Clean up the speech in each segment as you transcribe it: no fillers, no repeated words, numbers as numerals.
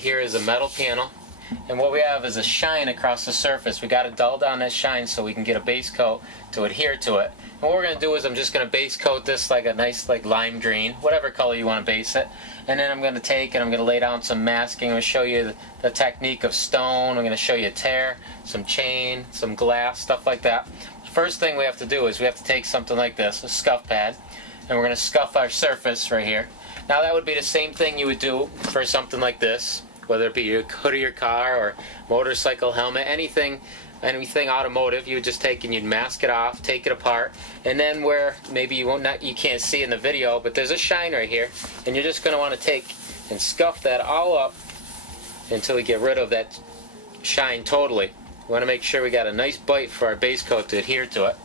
here is a metal panel, and what we have is a shine across the surface. We got to dull down that shine so we can get a base coat to adhere to it. And what we're going to do is I'm just going to base coat this like a nice lime green, whatever color you want to base it. And then I'm going to take and I'm going to lay down some masking. I'm going to show you the technique of stone. I'm going to show you tear, some chain, some glass, stuff like that. First thing we have to do is we have to take something like this, a scuff pad, and we're going to scuff our surface right here. Now that would be the same thing you would do for something like this, whether it be your hood of your car or motorcycle helmet, anything automotive. You would just take and you'd mask it off, take it apart, and then where maybe you can't see in the video, but there's a shine right here, and you're just going to want to take and scuff that all up until we get rid of that shine totally. We want to make sure we got a nice bite for our base coat to adhere to it.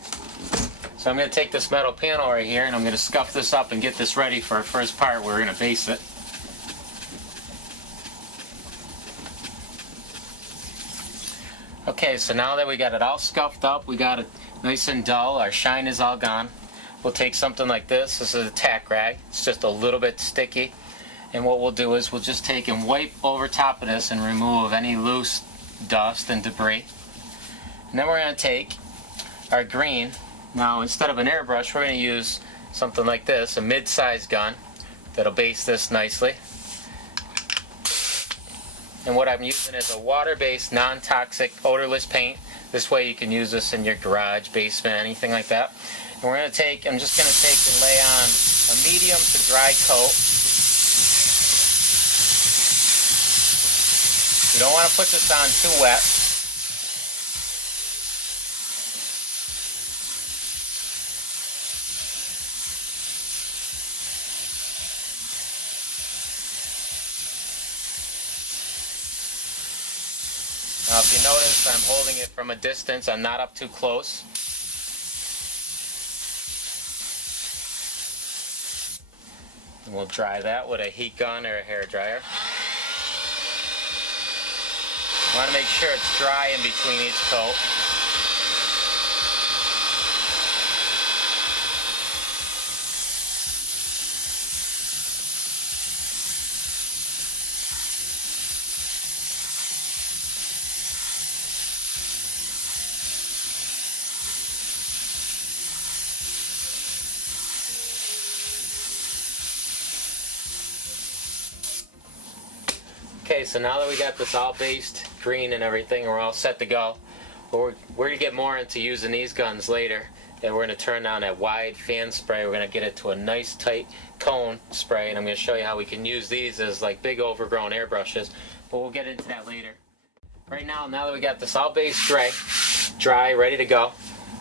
So I'm going to take this metal panel right here and I'm going to scuff this up and get this ready for our first part where we're going to base it. Okay, so now that we got it all scuffed up, we got it nice and dull, our shine is all gone. We'll take something like this. This is a tack rag. It's just a little bit sticky. And what we'll do is we'll just take and wipe over top of this and remove any loose dust and debris. And then we're going to take our green. Now instead of an airbrush, we're going to use something like this, a mid-sized gun that'll base this nicely. And what I'm using is a water-based, non-toxic, odorless paint. This way you can use this in your garage, basement, anything like that. And we're going to take, I'm just going to take and lay on a medium to dry coat. You don't want to put this on too wet. Now if you notice, I'm holding it from a distance. I'm not up too close. And we'll dry that with a heat gun or a hair dryer. You want to make sure it's dry in between each coat. Okay, so now that we got this all based, green and everything, we're all set to go. But we're going to get more into using these guns later. And we're going to turn on that wide fan spray. We're going to get it to a nice tight cone spray. And I'm going to show you how we can use these as like big overgrown airbrushes. But we'll get into that later. Right now that we got this all based dry, ready to go,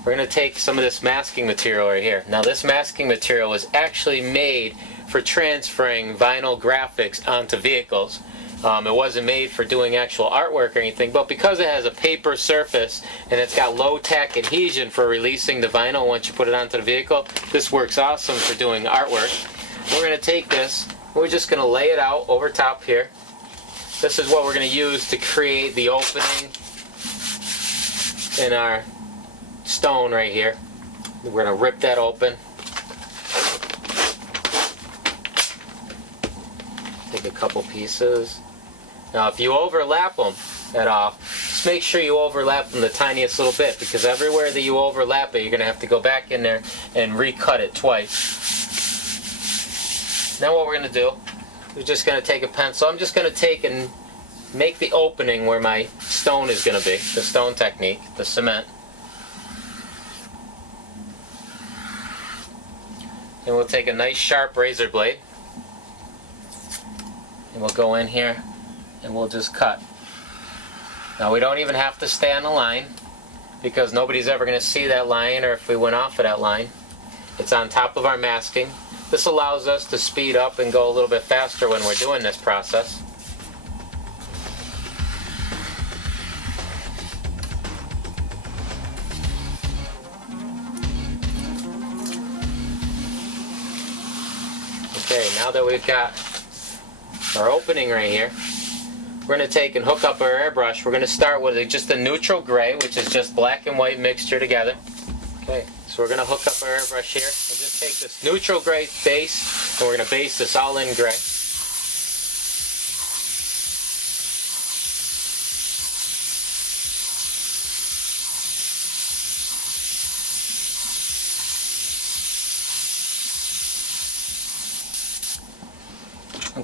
we're going to take some of this masking material right here. Now this masking material was actually made for transferring vinyl graphics onto vehicles. It wasn't made for doing actual artwork or anything, but because it has a paper surface and it's got low tack adhesion for releasing the vinyl once you put it onto the vehicle, this works awesome for doing artwork. We're going to take this, we're just going to lay it out over top here. This is what we're going to use to create the opening in our stone right here. We're going to rip that open. Take a couple pieces. Now if you overlap them at all, just make sure you overlap them the tiniest little bit, because everywhere that you overlap it, you're going to have to go back in there and recut it twice. Now what we're going to do, we're just going to take a pencil. I'm just going to take and make the opening where my stone is going to be, the stone technique, the cement. And we'll take a nice sharp razor blade. And we'll go in here and we'll just cut. Now we don't even have to stay on the line, because nobody's ever going to see that line, or if we went off of that line. It's on top of our masking. This allows us to speed up and go a little bit faster when we're doing this process. Okay, now that we've got our opening right here, we're going to take and hook up our airbrush. We're going to start with just a neutral gray, which is just black and white mixture together. Okay, so we're going to hook up our airbrush here and just take this neutral gray base, and we're going to base this all in gray.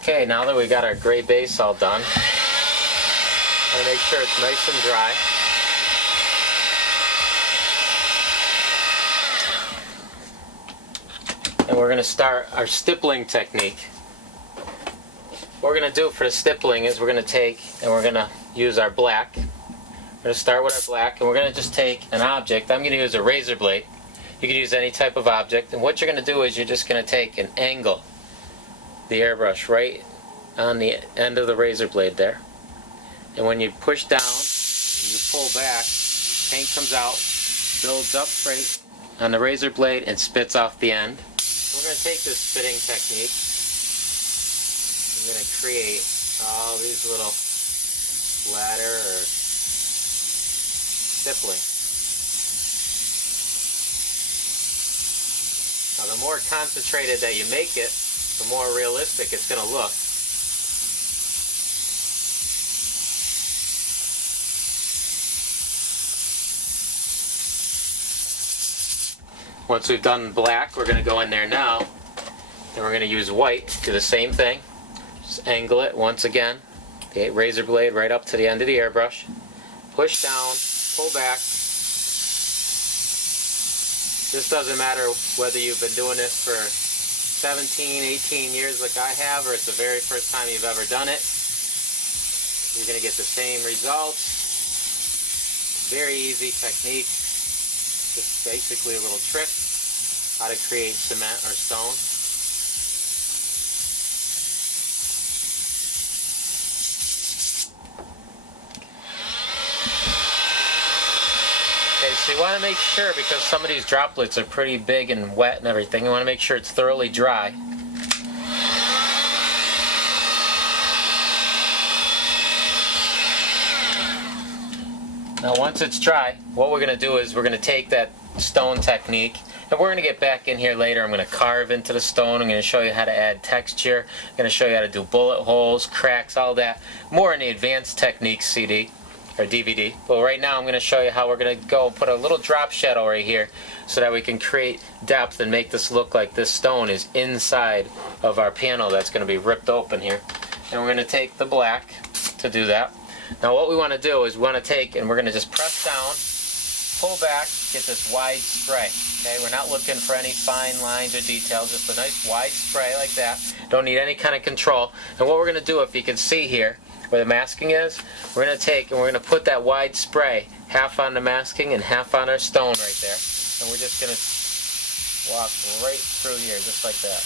Okay, now that we got our gray base all done, I'm going to make sure it's nice and dry. And we're going to start our stippling technique. What we're going to do for the stippling is we're going to take and we're going to use our black. We're going to start with our black and we're going to just take an object. I'm going to use a razor blade. You can use any type of object. And what you're going to do is you're just going to take an angle the airbrush right on the end of the razor blade there. And when you push down, you pull back, paint comes out, builds up right on the razor blade and spits off the end. We're going to take this spitting technique. I'm going to create all these little splatter or stippling. Now the more concentrated that you make it, the more realistic it's going to look. Once we've done black, we're going to go in there now, and we're going to use white, do the same thing. Just angle it once again, the razor blade right up to the end of the airbrush. Push down, pull back. This doesn't matter whether you've been doing this for 17, 18 years like I have, or it's the very first time you've ever done it. You're going to get the same results. Very easy technique. Just basically a little trick how to create cement or stone. Okay, so you want to make sure, because some of these droplets are pretty big and wet and everything, you want to make sure it's thoroughly dry. Now once it's dry, what we're going to do is we're going to take that stone technique, and we're going to get back in here later. I'm going to carve into the stone. I'm going to show you how to add texture. I'm going to show you how to do bullet holes, cracks, all that. More in the advanced techniques CD or DVD. But right now I'm going to show you how we're going to go and put a little drop shadow right here so that we can create depth and make this look like this stone is inside of our panel that's going to be ripped open here. And we're going to take the black to do that. Now what we want to do is we want to take and we're going to just press down, pull back, get this wide spray. Okay, we're not looking for any fine lines or details, just a nice wide spray like that. Don't need any kind of control. And what we're going to do, if you can see here where the masking is, we're going to take and we're going to put that wide spray half on the masking and half on our stone right there. And we're just going to walk right through here just like that.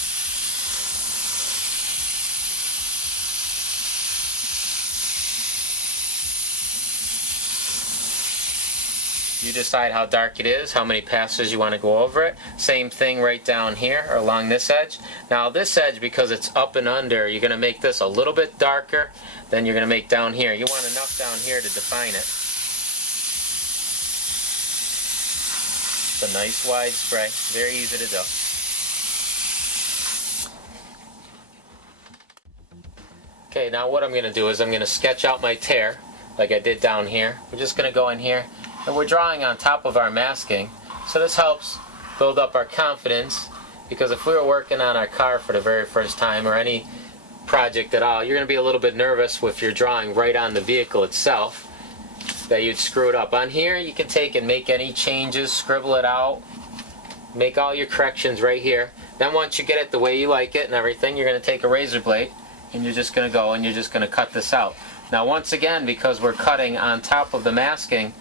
You decide how dark it is, how many passes you want to go over it. Same thing right down here or along this edge. Now this edge, because it's up and under, you're going to make this a little bit darker than you're going to make down here. You want enough down here to define it. It's a nice wide spray, very easy to do. Okay, now what I'm going to do is I'm going to sketch out my tear like I did down here. We're just going to go in here. And we're drawing on top of our masking, so this helps build up our confidence, because if we were working on our car for the very first time or any project at all, you're going to be a little bit nervous if you're drawing right on the vehicle itself that you'd screw it up. On here you can take and make any changes, scribble it out, make all your corrections right here. Then once you get it the way you like it and everything, you're going to take a razor blade and you're just going to go and you're just going to cut this out. Now once again, because we're cutting on top of the masking,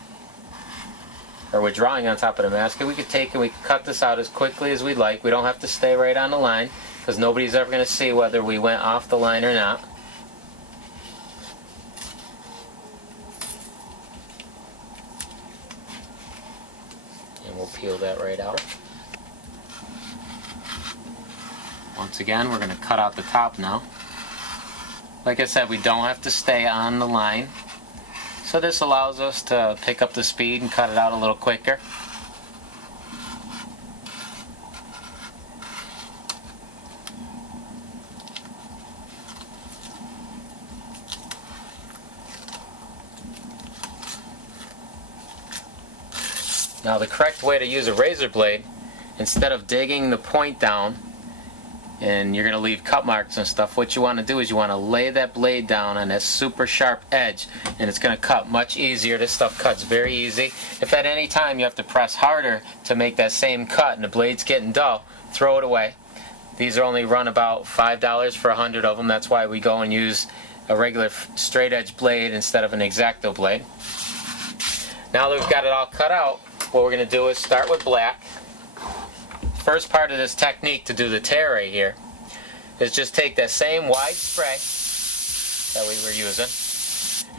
or we're drawing on top of the masking, we could take and we could cut this out as quickly as we'd like. We don't have to stay right on the line, because nobody's ever going to see whether we went off the line or not. And we'll peel that right out. Once again, we're going to cut out the top now. Like I said, we don't have to stay on the line. So this allows us to pick up the speed and cut it out a little quicker. Now the correct way to use a razor blade, instead of digging the point down and you're going to leave cut marks and stuff, what you want to do is you want to lay that blade down on that super sharp edge, and it's going to cut much easier. This stuff cuts very easy. If at any time you have to press harder to make that same cut and the blade's getting dull, throw it away. These are only run about $5 for 100 of them. That's why we go and use a regular straight edge blade instead of an X-Acto blade. Now that we've got it all cut out, what we're going to do is start with black. First part of this technique to do the tear right here is just take that same wide spray that we were using,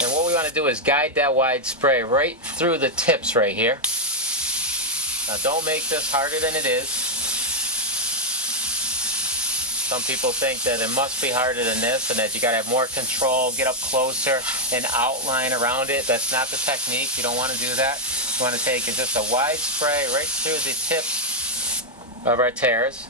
and what we want to do is guide that wide spray right through the tips right here. Now don't make this harder than it is. Some people think that it must be harder than this and that you got to have more control, get up closer and outline around it. That's not the technique. You don't want to do that. You want to take just a wide spray right through the tips of our tears.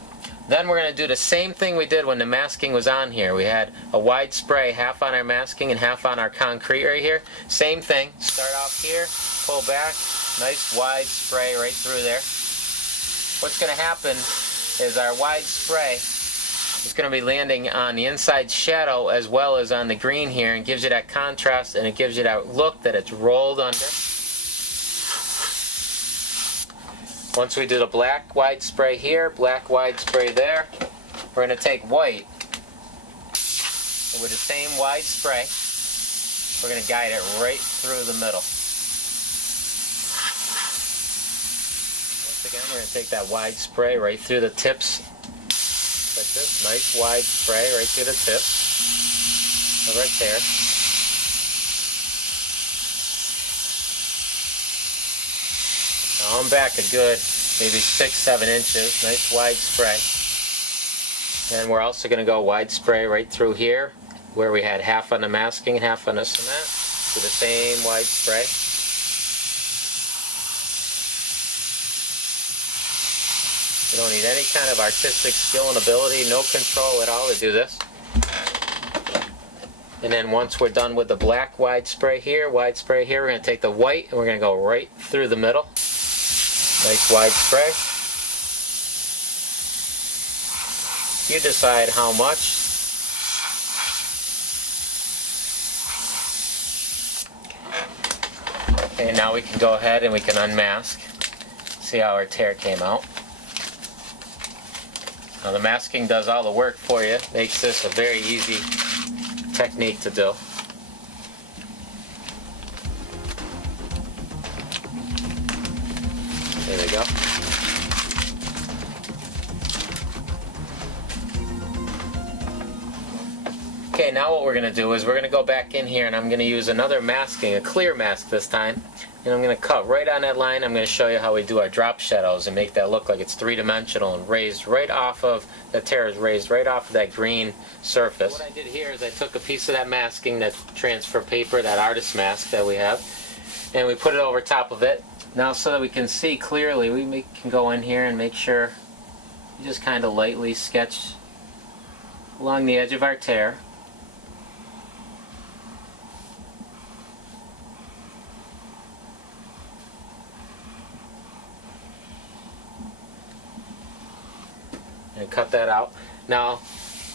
Then we're going to do the same thing we did when the masking was on here. We had a wide spray, half on our masking and half on our concrete right here. Same thing. Start off here, pull back, nice wide spray right through there. What's going to happen is our wide spray is going to be landing on the inside shadow as well as on the green here, and gives you that contrast, and it gives you that look that it's rolled under. Once we do the black wide spray here, black wide spray there, we're going to take white, and with the same wide spray, we're going to guide it right through the middle. Once again, we're going to take that wide spray right through the tips, like this, nice wide spray right through the tips, right there. Now I'm back a good maybe 6-7 inches, nice wide spray. And we're also going to go wide spray right through here where we had half on the masking and half on the cement. Do the same wide spray. You don't need any kind of artistic skill and ability, no control at all to do this. And then once we're done with the black wide spray here, we're going to take the white and we're going to go right through the middle. Nice wide spray. You decide how much. Okay, now we can go ahead and we can unmask. See how our tear came out. Now the masking does all the work for you. Makes this a very easy technique to do. There we go. Okay, now what we're going to do is we're going to go back in here and I'm going to use another masking, a clear mask this time. And I'm going to cut right on that line. I'm going to show you how we do our drop shadows and make that look like it's three-dimensional and raised right off of, the tear is raised right off of that green surface. What I did here is I took a piece of that masking, that transfer paper, that artist mask that we have, and we put it over top of it. Now so that we can see clearly, we can go in here and make sure you just kind of lightly sketch along the edge of our tear. And cut that out. Now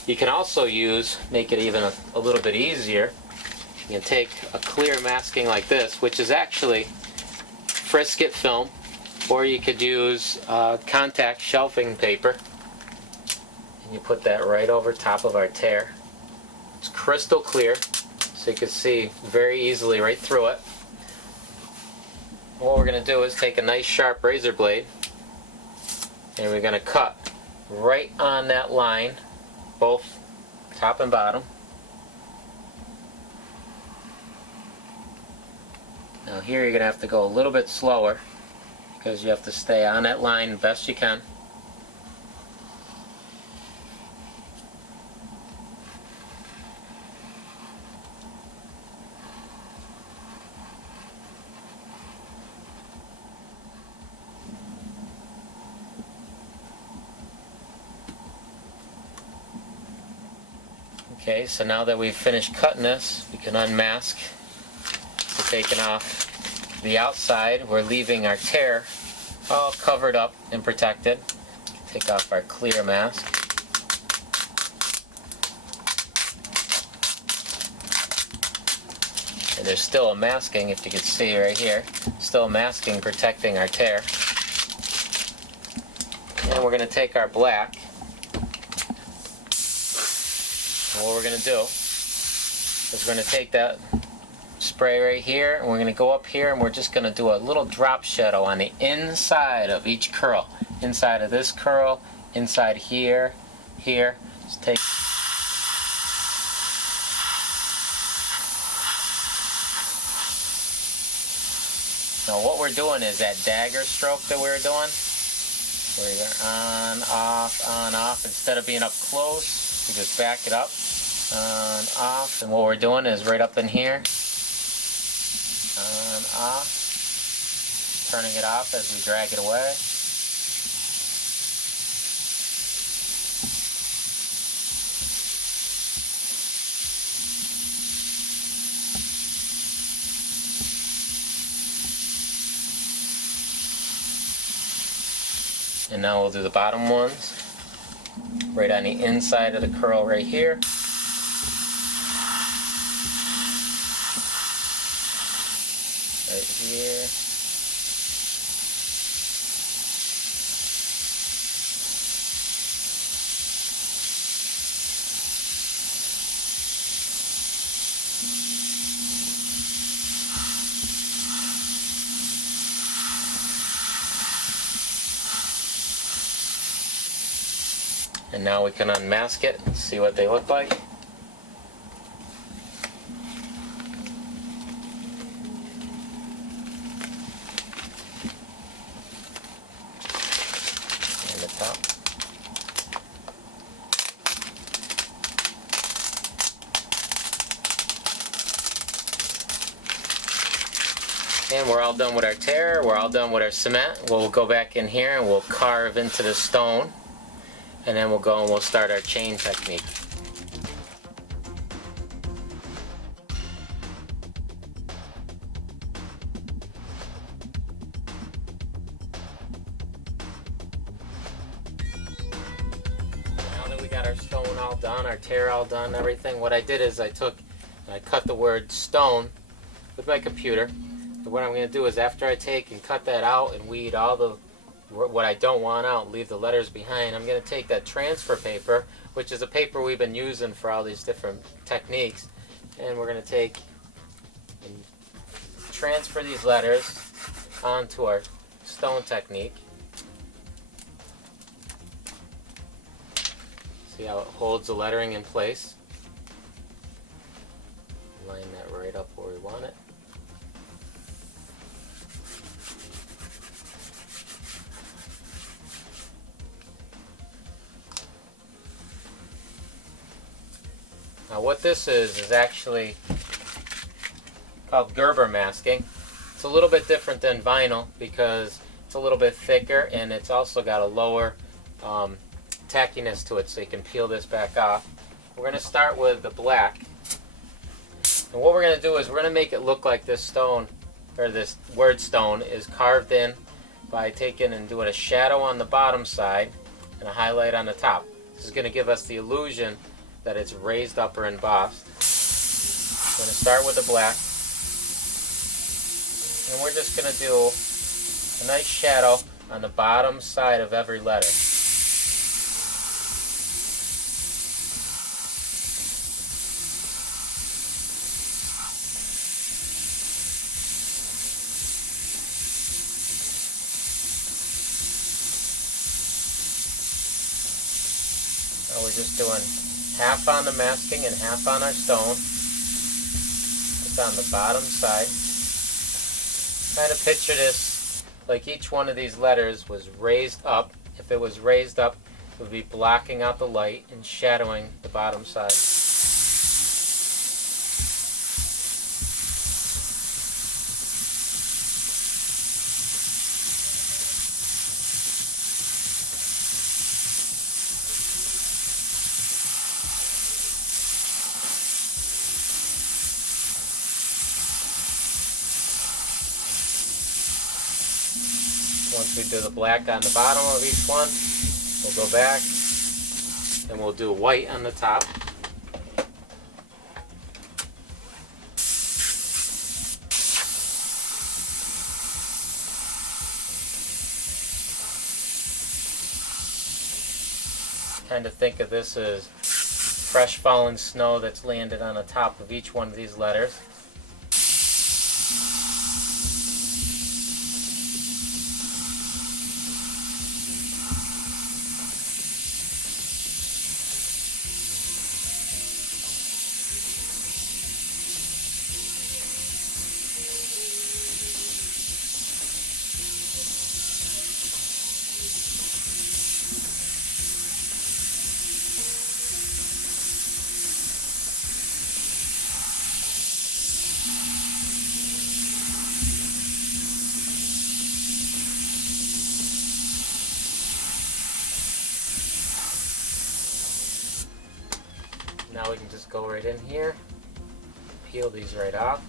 you can also make it even a little bit easier. You can take a clear masking like this, which is actually Frisket film, or you could use contact shelving paper, and you put that right over top of our tear. It's crystal clear, so you can see very easily right through it. What we're going to do is take a nice sharp razor blade, and we're going to cut right on that line, both top and bottom. Now here you're going to have to go a little bit slower because you have to stay on that line best you can. Okay, so now that we've finished cutting this, we can unmask. So taking off the outside, we're leaving our tear all covered up and protected. Take off our clear mask. And there's still a masking, if you can see right here, still a masking protecting our tear. And we're going to take our black, and what we're going to do is we're going to take that spray right here, and we're going to go up here, and we're just going to do a little drop shadow on the inside of each curl. Inside of this curl, inside here, here. Just take. Now what we're doing is that dagger stroke that we were doing. We're going on, off. Instead of being up close, we just back it up, on, off. And what we're doing is right up in here, on, off, turning it off as we drag it away. And now we'll do the bottom ones, right on the inside of the curl right here. Right here. And now we can unmask it and see what they look like. And the top. And we're all done with our tear, we're all done with our cement. We'll go back in here and we'll carve into the stone. And then we'll go and we'll start our chain technique. Now that we got our stone all done, our tear all done, everything, what I did is I cut the word stone with my computer. And what I'm going to do is after I take and cut that out and weed all the what I don't want out, leave the letters behind, I'm going to take that transfer paper, which is a paper we've been using for all these different techniques, and we're going to take and transfer these letters onto our stone technique. See how it holds the lettering in place. Line that right up where we want it. Now what this is actually called Gerber masking. It's a little bit different than vinyl because it's a little bit thicker and it's also got a lower tackiness to it, so you can peel this back off. We're going to start with the black. And what we're going to do is we're going to make it look like this stone, or this word stone, is carved in by taking and doing a shadow on the bottom side and a highlight on the top. This is going to give us the illusion that it's raised up or embossed. We're going to start with the black, and we're just going to do a nice shadow on the bottom side of every letter. Now we're just doing half on the masking and half on our stone, just on the bottom side. Kind of picture this like each one of these letters was raised up. If it was raised up, it would be blocking out the light and shadowing the bottom side. Once we do the black on the bottom of each one, we'll go back and we'll do white on the top. kind of think of this as fresh fallen snow that's landed on the top of each one of these letters. Now we can just go right in here, peel these right off.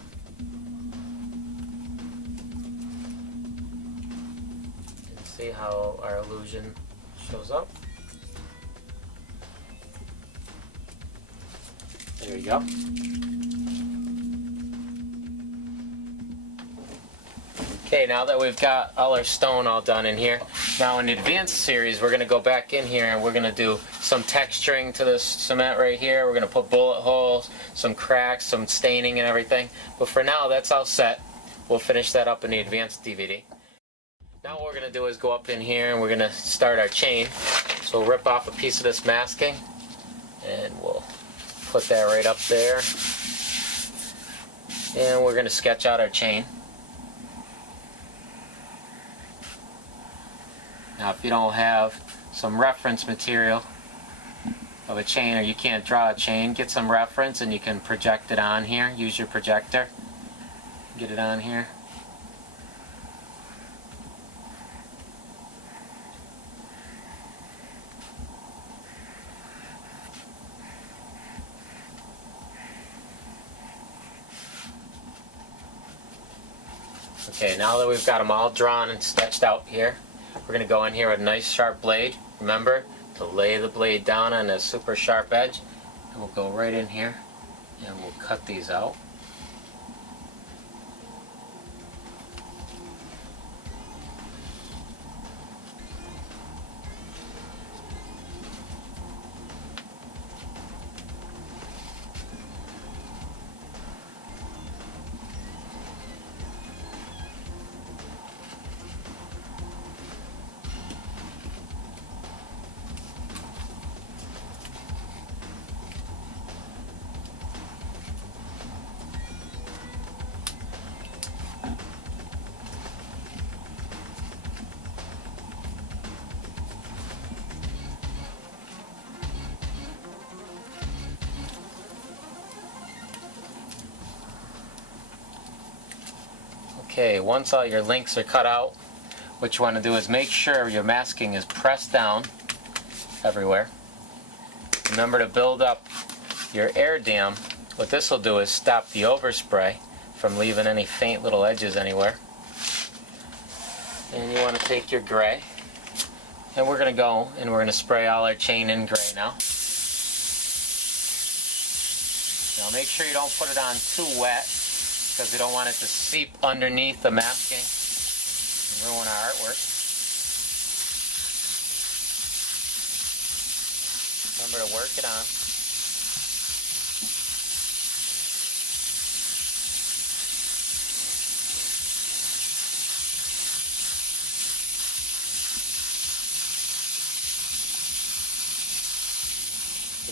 And see how our illusion shows up. There you go. Okay, now that we've got all our stone all done in here, now in the advanced series we're going to go back in here and we're going to do some texturing to this cement right here. We're going to put bullet holes, some cracks, some staining and everything. But for now that's all set. We'll finish that up in the advanced DVD. Now what we're going to do is go up in here and we're going to start our chain. So we'll rip off a piece of this masking and we'll put that right up there. And we're going to sketch out our chain. Now if you don't have some reference material of a chain, or you can't draw a chain, get some reference and you can project it on here. Use your projector. Get it on here. Okay, now that we've got them all drawn and sketched out here, we're going to go in here with a nice sharp blade. Remember to lay the blade down on a super sharp edge. And we'll go right in here and we'll cut these out. Okay, once all your links are cut out, what you want to do is make sure your masking is pressed down everywhere. Remember to build up your air dam. What this will do is stop the overspray from leaving any faint little edges anywhere. And you want to take your gray, and we're going to go and we're going to spray all our chain in gray now. Now make sure you don't put it on too wet, because we don't want it to seep underneath the masking and ruin our artwork. Remember to work it on.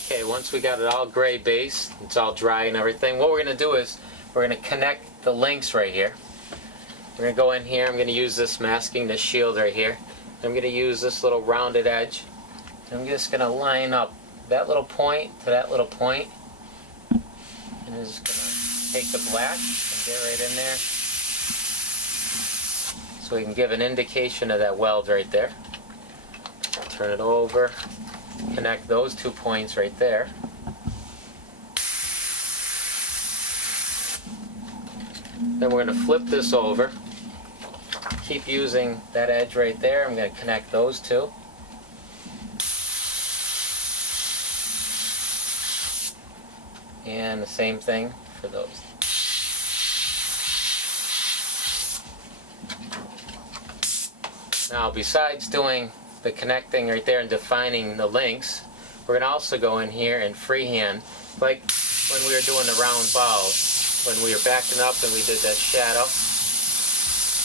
Okay, once we got it all gray base, it's all dry and everything, what we're going to do is we're going to connect the links right here. We're going to go in here, I'm going to use this masking, this shield right here. I'm going to use this little rounded edge. I'm just going to line up that little point to that little point. And I'm just going to take the black and get right in there. So we can give an indication of that weld right there. Turn it over, connect those 2 points right there. Then we're going to flip this over, keep using that edge right there. I'm going to connect those two. And the same thing for those. Now besides doing the connecting right there and defining the links, we're going to also go in here and freehand, like when we were doing the round balls, when we were backing up and we did that shadow,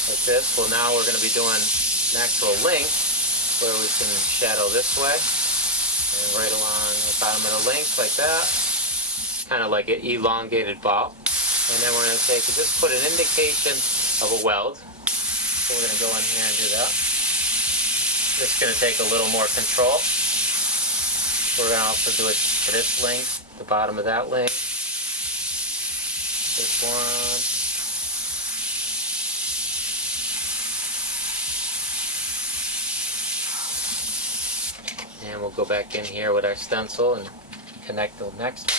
like this. Well, now we're going to be doing an actual length, where we can shadow this way, and right along the bottom of the length, like that, kind of like an elongated ball. And then we're going to take, just put an indication of a weld. So we're going to go in here and do that. This is going to take a little more control. We're going to also do it for this length, the bottom of that length, this one, and we'll go back in here with our stencil and connect the next one.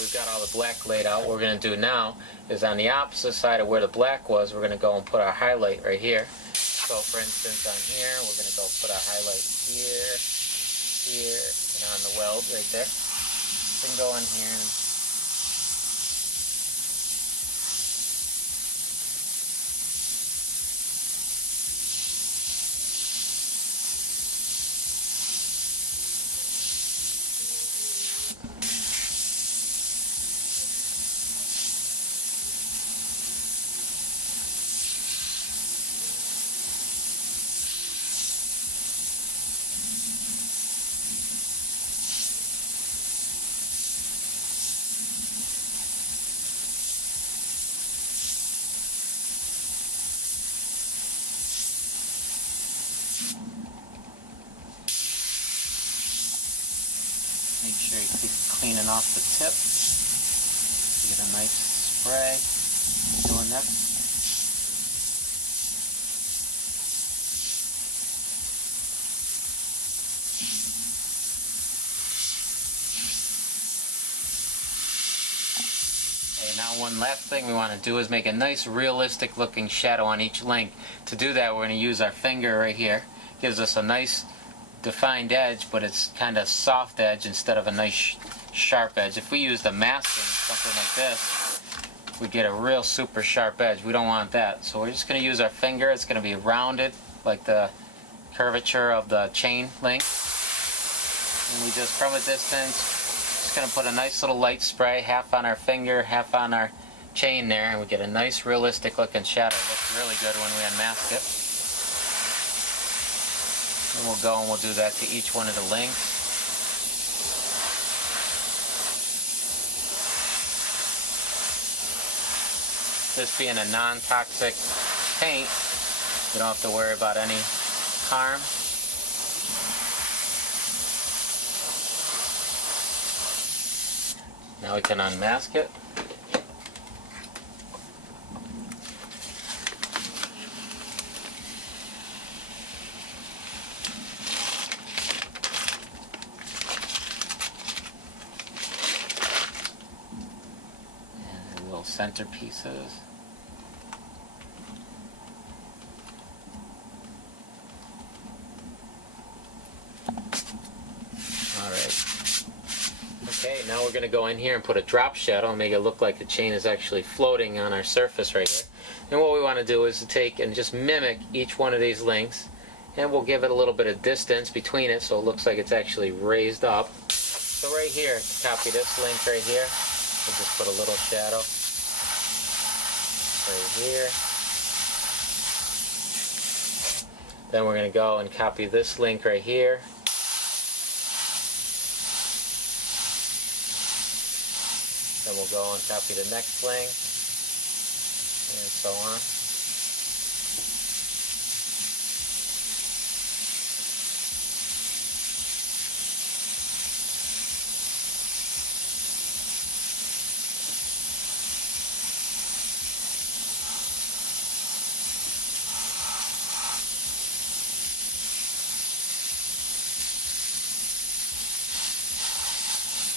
We've got all the black laid out. What we're going to do now is on the opposite side of where the black was, we're going to go and put our highlight right here. So for instance on here, we're going to go put our highlight here, here, and on the weld right there. We can go in here and make sure you keep cleaning off the tip. You get a nice spray. Doing this. Okay, now one last thing we want to do is make a nice realistic looking shadow on each length. To do that, we're going to use our finger right here. Gives us a nice defined edge, but it's kind of soft edge instead of a nice sharp edge. If we used a masking, something like this, we get a real super sharp edge. We don't want that. So we're just going to use our finger. It's going to be rounded like the curvature of the chain link. And we just, from a distance, just going to put a nice little light spray, half on our finger, half on our chain there, and we get a nice realistic looking shadow. It looks really good when we unmask it. And we'll go and we'll do that to each one of the links. This being a non-toxic paint, you don't have to worry about any harm. Now we can unmask it. And little center pieces. Alright, now we're going to go in here and put a drop shadow and make it look like the chain is actually floating on our surface right here. And what we want to do is to take and just mimic each one of these links, and we'll give it a little bit of distance between it so it looks like it's actually raised up. So right here, to copy this link right here, we'll just put a little shadow right here. Then we're going to go and copy this link right here. Then we'll go and copy the next link, and so on.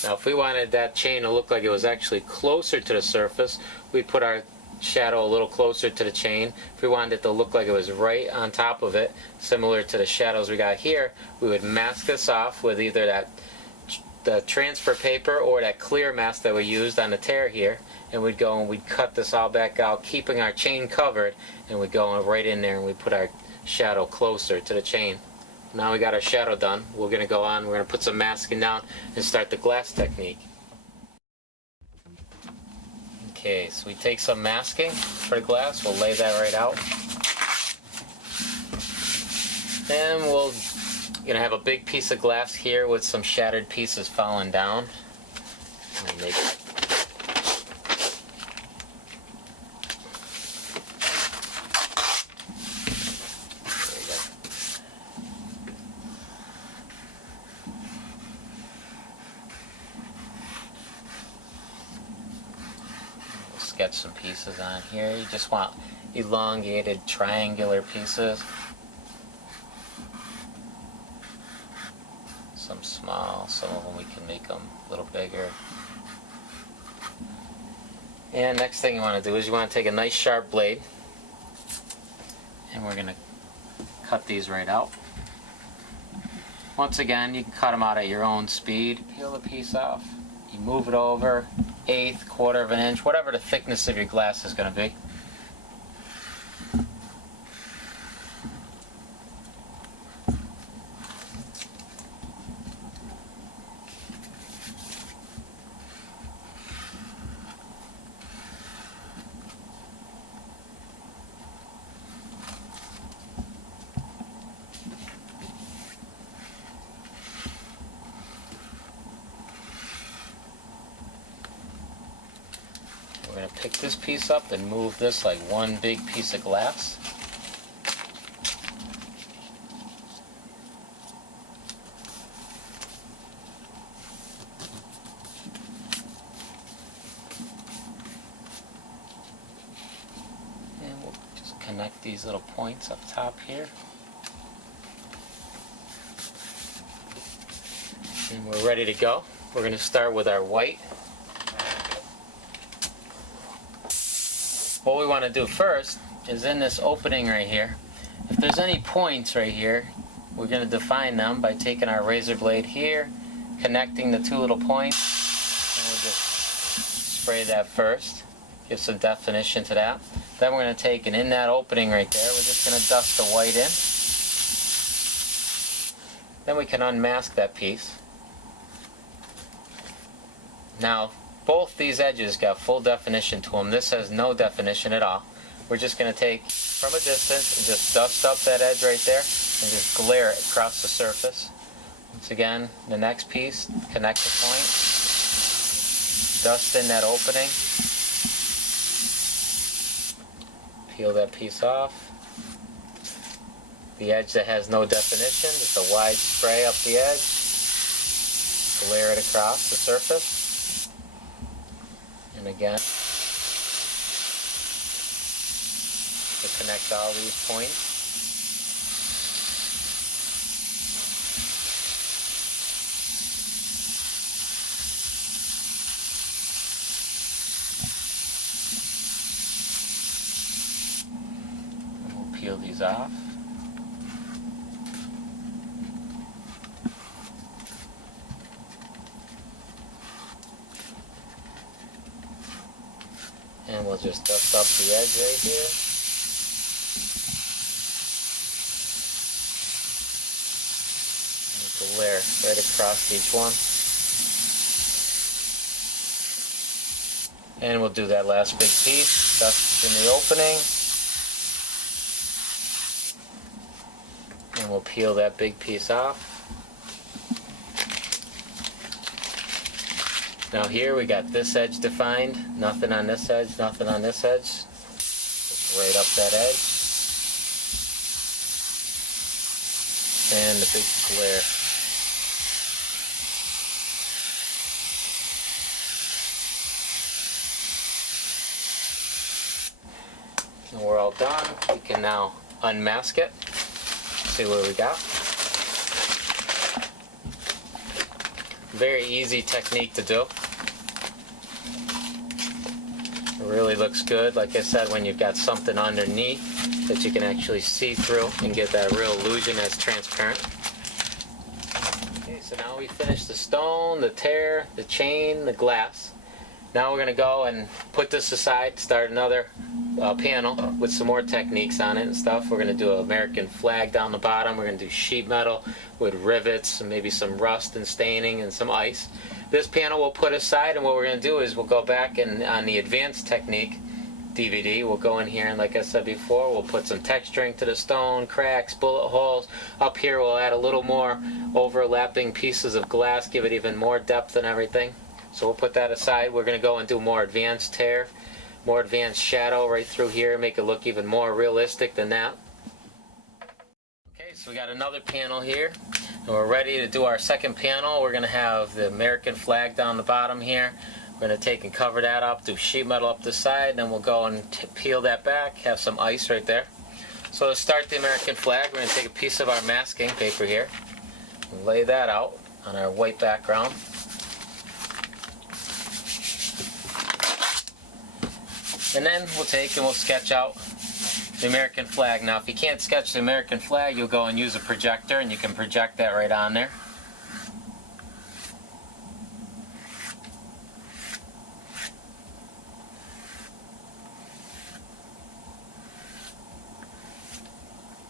Now if we wanted that chain to look like it was actually closer to the surface, we'd put our shadow a little closer to the chain. If we wanted it to look like it was right on top of it, similar to the shadows we got here, we would mask this off with either the transfer paper or that clear mask that we used on the tear here, and we'd go and we'd cut this all back out, keeping our chain covered, and we'd go right in there and we'd put our shadow closer to the chain. Now we got our shadow done. We're going to go on, we're going to put some masking down and start the glass technique. Okay, so we take some masking for the glass, we'll lay that right out. And we're going to have a big piece of glass here with some shattered pieces falling down. Sketch some pieces on here. You just want elongated triangular pieces. Some small, some of them we can make them a little bigger. And next thing you want to do is you want to take a nice sharp blade, and we're going to cut these right out. Once again, you can cut them out at your own speed. Peel the piece off. You move it over, 1/8, 1/4 of an inch, whatever the thickness of your glass is going to be. We're going to pick this piece up and move this like one big piece of glass. And we'll just connect these little points up top here. And we're ready to go. We're going to start with our white. What we want to do first is in this opening right here, if there's any points right here, we're going to define them by taking our razor blade here, connecting the two little points, and we'll just spray that first, give some definition to that. Then we're going to take, and in that opening right there, we're just going to dust the white in. Then we can unmask that piece. Now, both these edges got full definition to them. This has no definition at all. We're just going to take from a distance and just dust up that edge right there and just glare it across the surface. Once again, the next piece, connect the point, dust in that opening, peel that piece off. The edge that has no definition, just a wide spray up the edge, glare it across the surface. And again, to connect all these points. And we'll peel these off. we'll just dust up the edge right here. And the layer right across each one. And we'll do that last big piece, dust in the opening. And we'll peel that big piece off. Now here we got this edge defined, nothing on this edge, nothing on this edge. Just right up that edge. And the big square. And we're all done. We can now unmask it. See what we got. Very easy technique to do. It really looks good, like I said, when you've got something underneath that you can actually see through and get that real illusion that's transparent. Okay, so now we finished the stone, the tear, the chain, the glass. Now we're going to go and put this aside, start another panel with some more techniques on it and stuff. We're going to do an American flag down the bottom. We're going to do sheet metal with rivets and maybe some rust and staining and some ice. This panel we'll put aside, and what we're going to do is we'll go back and on the advanced technique DVD, we'll go in here and, like I said before, we'll put some texturing to the stone, cracks, bullet holes. Up here we'll add a little more overlapping pieces of glass, give it even more depth and everything. So we'll put that aside. We're going to go and do more advanced tear, more advanced shadow right through here, make it look even more realistic than that. Okay, so we got another panel here, and we're ready to do our second panel. We're going to have the American flag down the bottom here. We're going to take and cover that up, do sheet metal up the side, and then we'll go and peel that back, have some ice right there. So to start the American flag, we're going to take a piece of our masking paper here, and lay that out on our white background. And then we'll take and we'll sketch out the American flag. Now if you can't sketch the American flag, you'll go and use a projector, and you can project that right on there.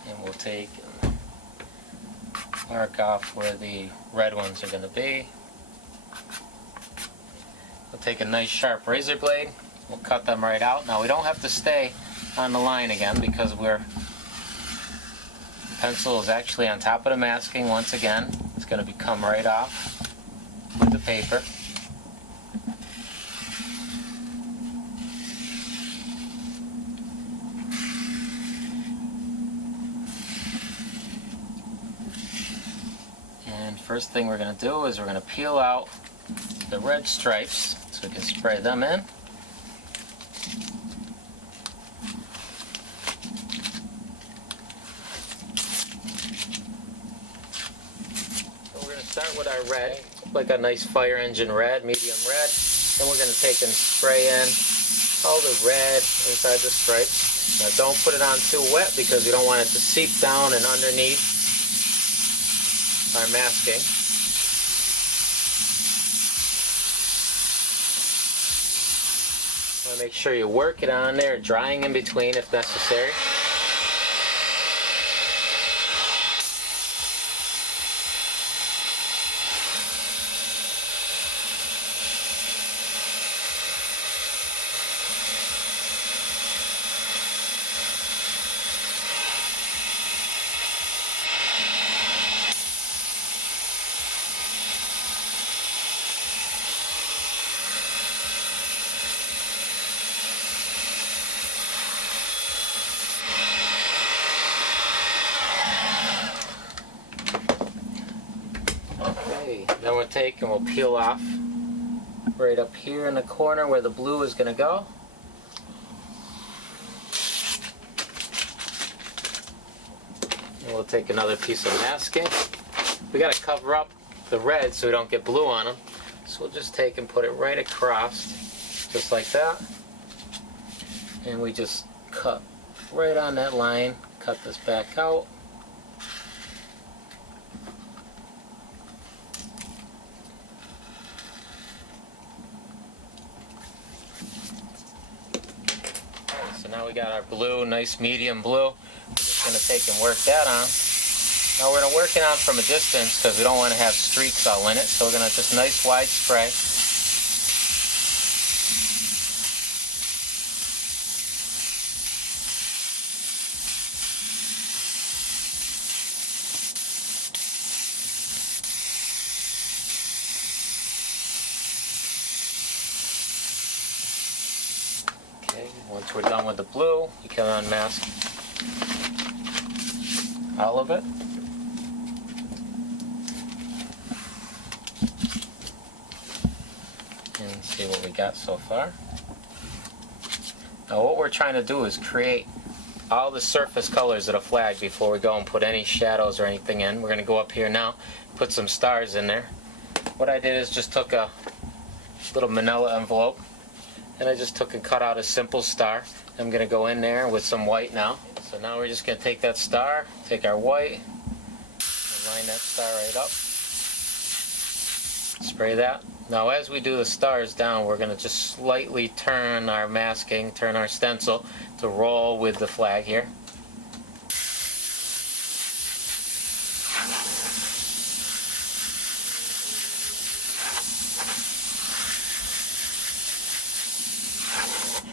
And we'll take and mark off where the red ones are going to be. We'll take a nice sharp razor blade. We'll cut them right out. Now we don't have to stay on the line again because the pencil is actually on top of the masking once again. It's going to come right off with the paper. And first thing we're going to do is we're going to peel out the red stripes so we can spray them in. Start with our red, like a nice fire engine red, medium red. Then we're going to take and spray in all the red inside the stripes. Now don't put it on too wet because we don't want it to seep down and underneath our masking. Want to make sure you work it on there, drying in between if necessary. Then we'll take and we'll peel off right up here in the corner where the blue is going to go. And we'll take another piece of masking. We got to cover up the red so we don't get blue on them. So we'll just take and put it right across, just like that. And we just cut right on that line, cut this back out. we got our blue, nice medium blue. We're just going to take and work that on. Now we're going to work it on from a distance because we don't want to have streaks all in it. So we're going to just nice wide spray. Once we're done with the blue, you can unmask all of it. And see what we got so far. Now what we're trying to do is create all the surface colors of the flag before we go and put any shadows or anything in. We're going to go up here now, put some stars in there. What I did is just took a little manila envelope, and I just took and cut out a simple star. I'm going to go in there with some white now. So now we're just going to take that star, take our white, and line that star right up. Spray that. Now as we do the stars down, we're going to just slightly turn our masking, turn our stencil to roll with the flag here.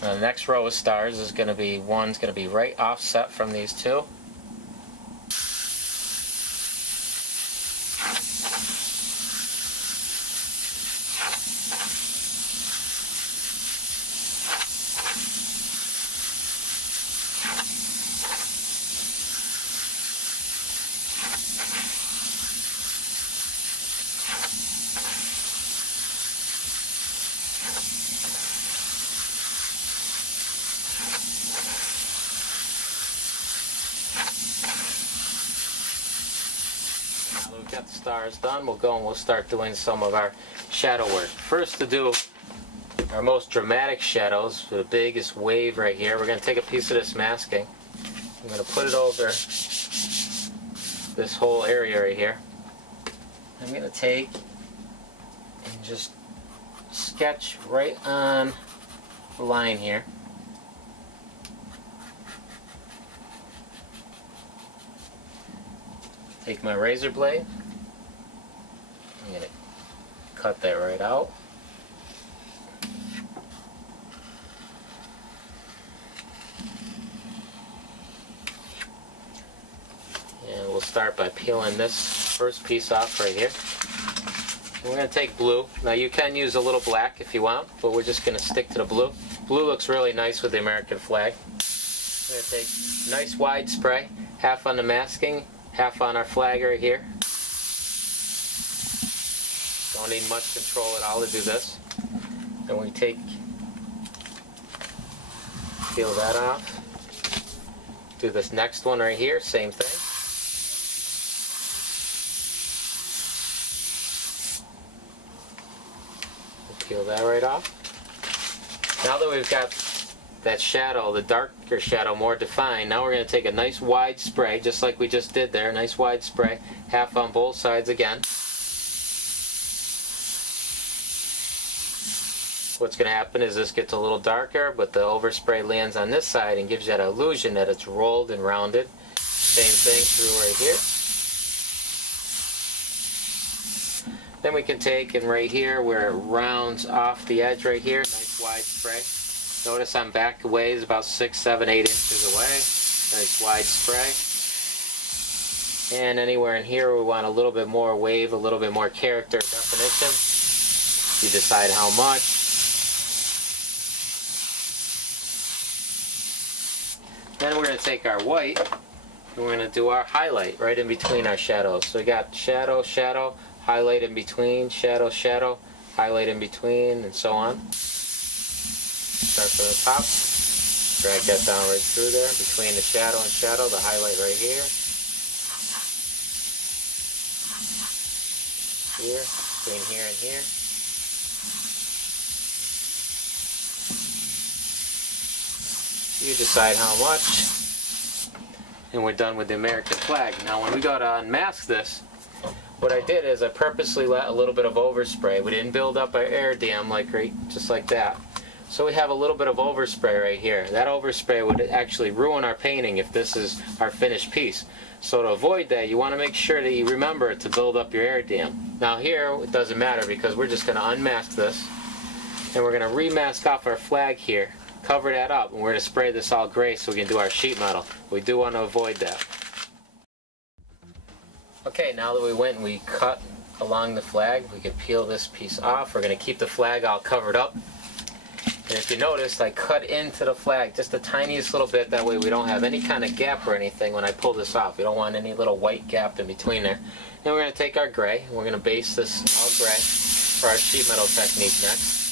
The next row of stars is going to be, one's going to be right offset from these two. We've got the stars done. We'll go and we'll start doing some of our shadow work. First, to do our most dramatic shadows for the biggest wave right here, we're going to take a piece of this masking. I'm going to put it over this whole area right here. I'm going to take and just sketch right on the line here. Take my razor blade, I'm going to cut that right out. And we'll start by peeling this first piece off right here. And we're going to take blue. Now you can use a little black if you want, but we're just going to stick to the blue. Blue looks really nice with the American flag. We're going to take nice wide spray, half on the masking, half on our flag right here. Don't need much control at all to do this. And we take, peel that off. Do this next one right here, same thing. We'll peel that right off. Now that we've got that shadow, the darker shadow, more defined, now we're going to take a nice wide spray, just like we just did there, nice wide spray, half on both sides again. What's going to happen is this gets a little darker, but the overspray lands on this side and gives you that illusion that it's rolled and rounded. Same thing through right here. Then we can take, and right here where it rounds off the edge right here, nice wide spray. Notice I'm back a ways, about 6, 7, 8 inches away. Nice wide spray. And anywhere in here we want a little bit more wave, a little bit more character definition. You decide how much. Then we're going to take our white and we're going to do our highlight right in between our shadows. So we got shadow, shadow, highlight in between, shadow, shadow, highlight in between, and so on. Start from the top, drag that down right through there, between the shadow and shadow, the highlight right here. Here, between here and here. You decide how much, and we're done with the American flag. Now when we go to unmask this, what I did is I purposely let a little bit of overspray. We didn't build up our air dam like just like that. So we have a little bit of overspray right here. That overspray would actually ruin our painting if this is our finished piece. So to avoid that, you want to make sure that you remember to build up your air dam. Now here, it doesn't matter because we're just going to unmask this. And we're going to remask off our flag here. Cover that up, and we're going to spray this all gray so we can do our sheet metal. We do want to avoid that. Okay, now that we went and we cut along the flag, we can peel this piece off. We're going to keep the flag all covered up. And if you notice, I cut into the flag just the tiniest little bit, that way we don't have any kind of gap or anything when I pull this off. We don't want any little white gap in between there. Then we're going to take our gray, and we're going to base this all gray for our sheet metal technique next.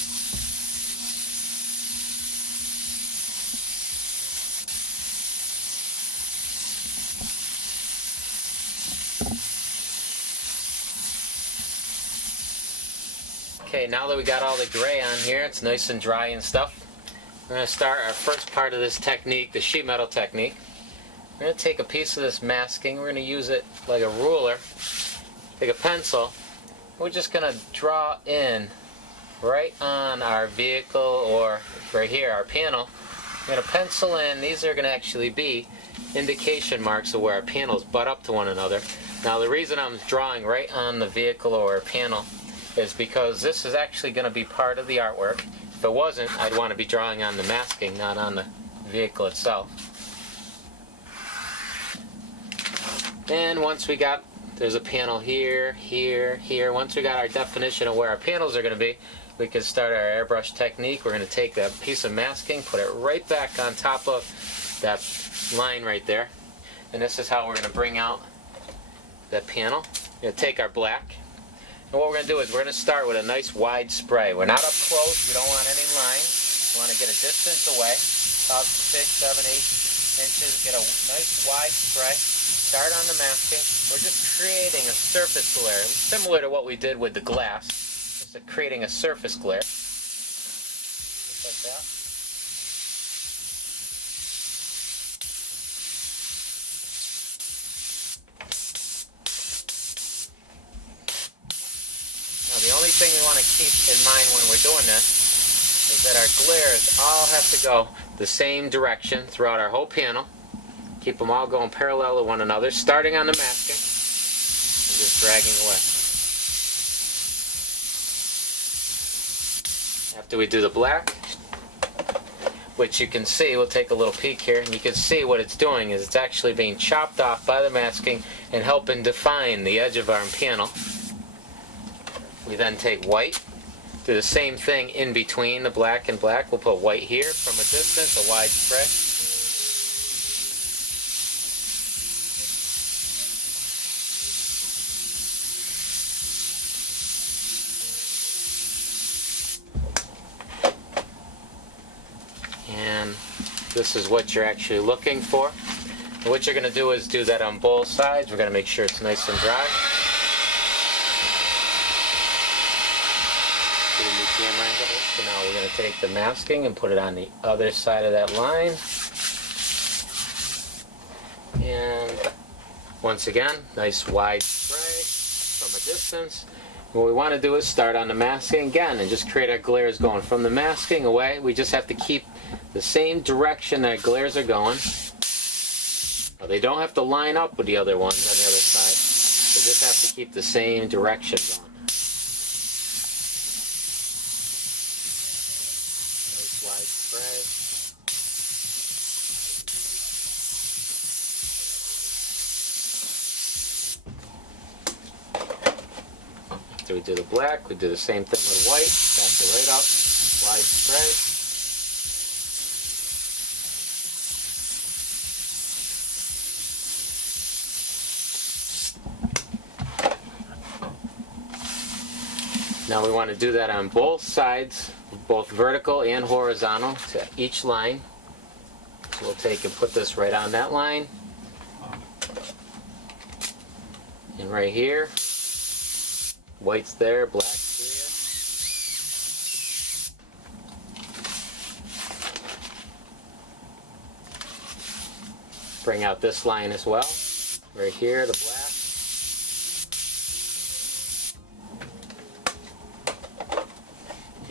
Okay, now that we got all the gray on here, it's nice and dry and stuff, we're going to start our first part of this technique, the sheet metal technique. We're going to take a piece of this masking, we're going to use it like a ruler, take a pencil, we're just going to draw in right on our vehicle, or right here, our panel. We're going to pencil in, these are going to actually be indication marks of where our panels butt up to one another. Now the reason I'm drawing right on the vehicle or panel is because this is actually going to be part of the artwork. If it wasn't, I'd want to be drawing on the masking, not on the vehicle itself. And once we got, there's a panel here, here, here. Once we got our definition of where our panels are going to be, we can start our airbrush technique. We're going to take that piece of masking, put it right back on top of that line right there. And this is how we're going to bring out that panel. We're going to take our black. And what we're going to do is we're going to start with a nice wide spray. We're not up close. We don't want any lines. We want to get a distance away, about 6, 7, 8 inches. Get a nice wide spray. Start on the masking. We're just creating a surface glare, similar to what we did with the glass. Just creating a surface glare. Just like that. The only thing we want to keep in mind when we're doing this is that our glares all have to go the same direction throughout our whole panel. Keep them all going parallel to one another, starting on the masking and just dragging away. After we do the black, which you can see, we'll take a little peek here, and you can see what it's doing is it's actually being chopped off by the masking and helping define the edge of our panel. We then take white, do the same thing in between the black and black. We'll put white here from a distance, a wide spray. And this is what you're actually looking for. And what you're going to do is do that on both sides. We're going to make sure it's nice and dry. So now we're going to take the masking and put it on the other side of that line. And once again, nice wide spray from a distance. What we want to do is start on the masking again and just create our glares going from the masking away. We just have to keep the same direction that glares are going. Now, they don't have to line up with the other ones on the other side. They just have to keep the same direction going. Wide spray. After we do the black, we do the same thing with white. Back it right up. Wide spray. Now we want to do that on both sides, both vertical and horizontal to each line. So we'll take and put this right on that line. And right here, white's there, black's here. Bring out this line as well. Right here, the black.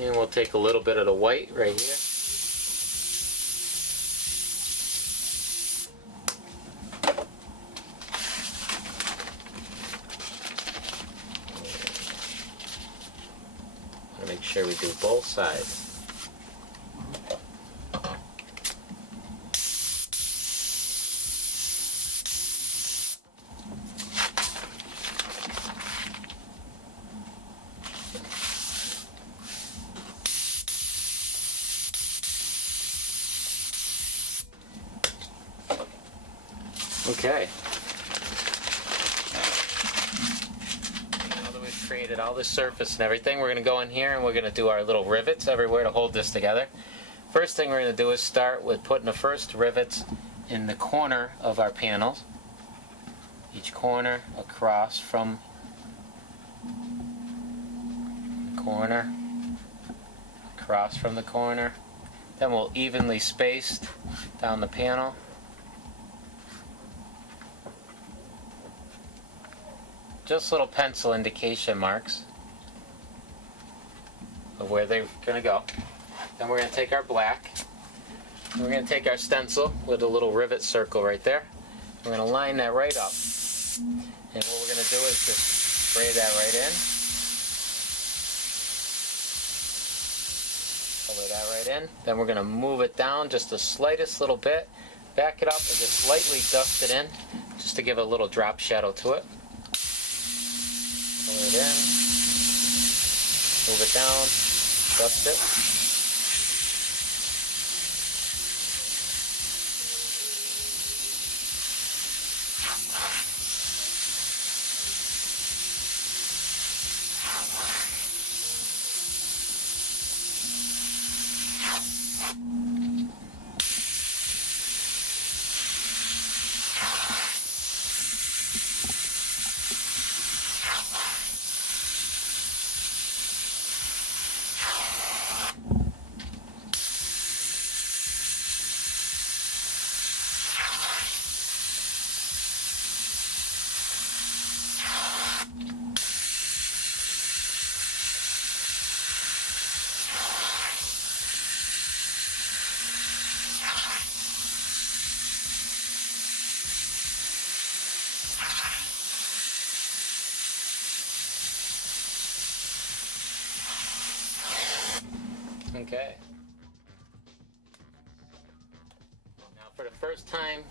And we'll take a little bit of the white right here. Make sure we do both sides. Okay. Now that we've created all the surface and everything, we're going to go in here and we're going to do our little rivets everywhere to hold this together. First thing we're going to do is start with putting the first rivets in the corner of our panels. Each corner across from the corner, across from the corner. Then we'll evenly space down the panel. Just little pencil indication marks of where they're going to go. Then we're going to take our black, and we're going to take our stencil with a little rivet circle right there. We're going to line that right up. And what we're going to do is just spray that right in. Color that right in. Then we're going to move it down just the slightest little bit. Back it up and just lightly dust it in, just to give a little drop shadow to it. Color it in, move it down, dust it. Okay. Now for the first time,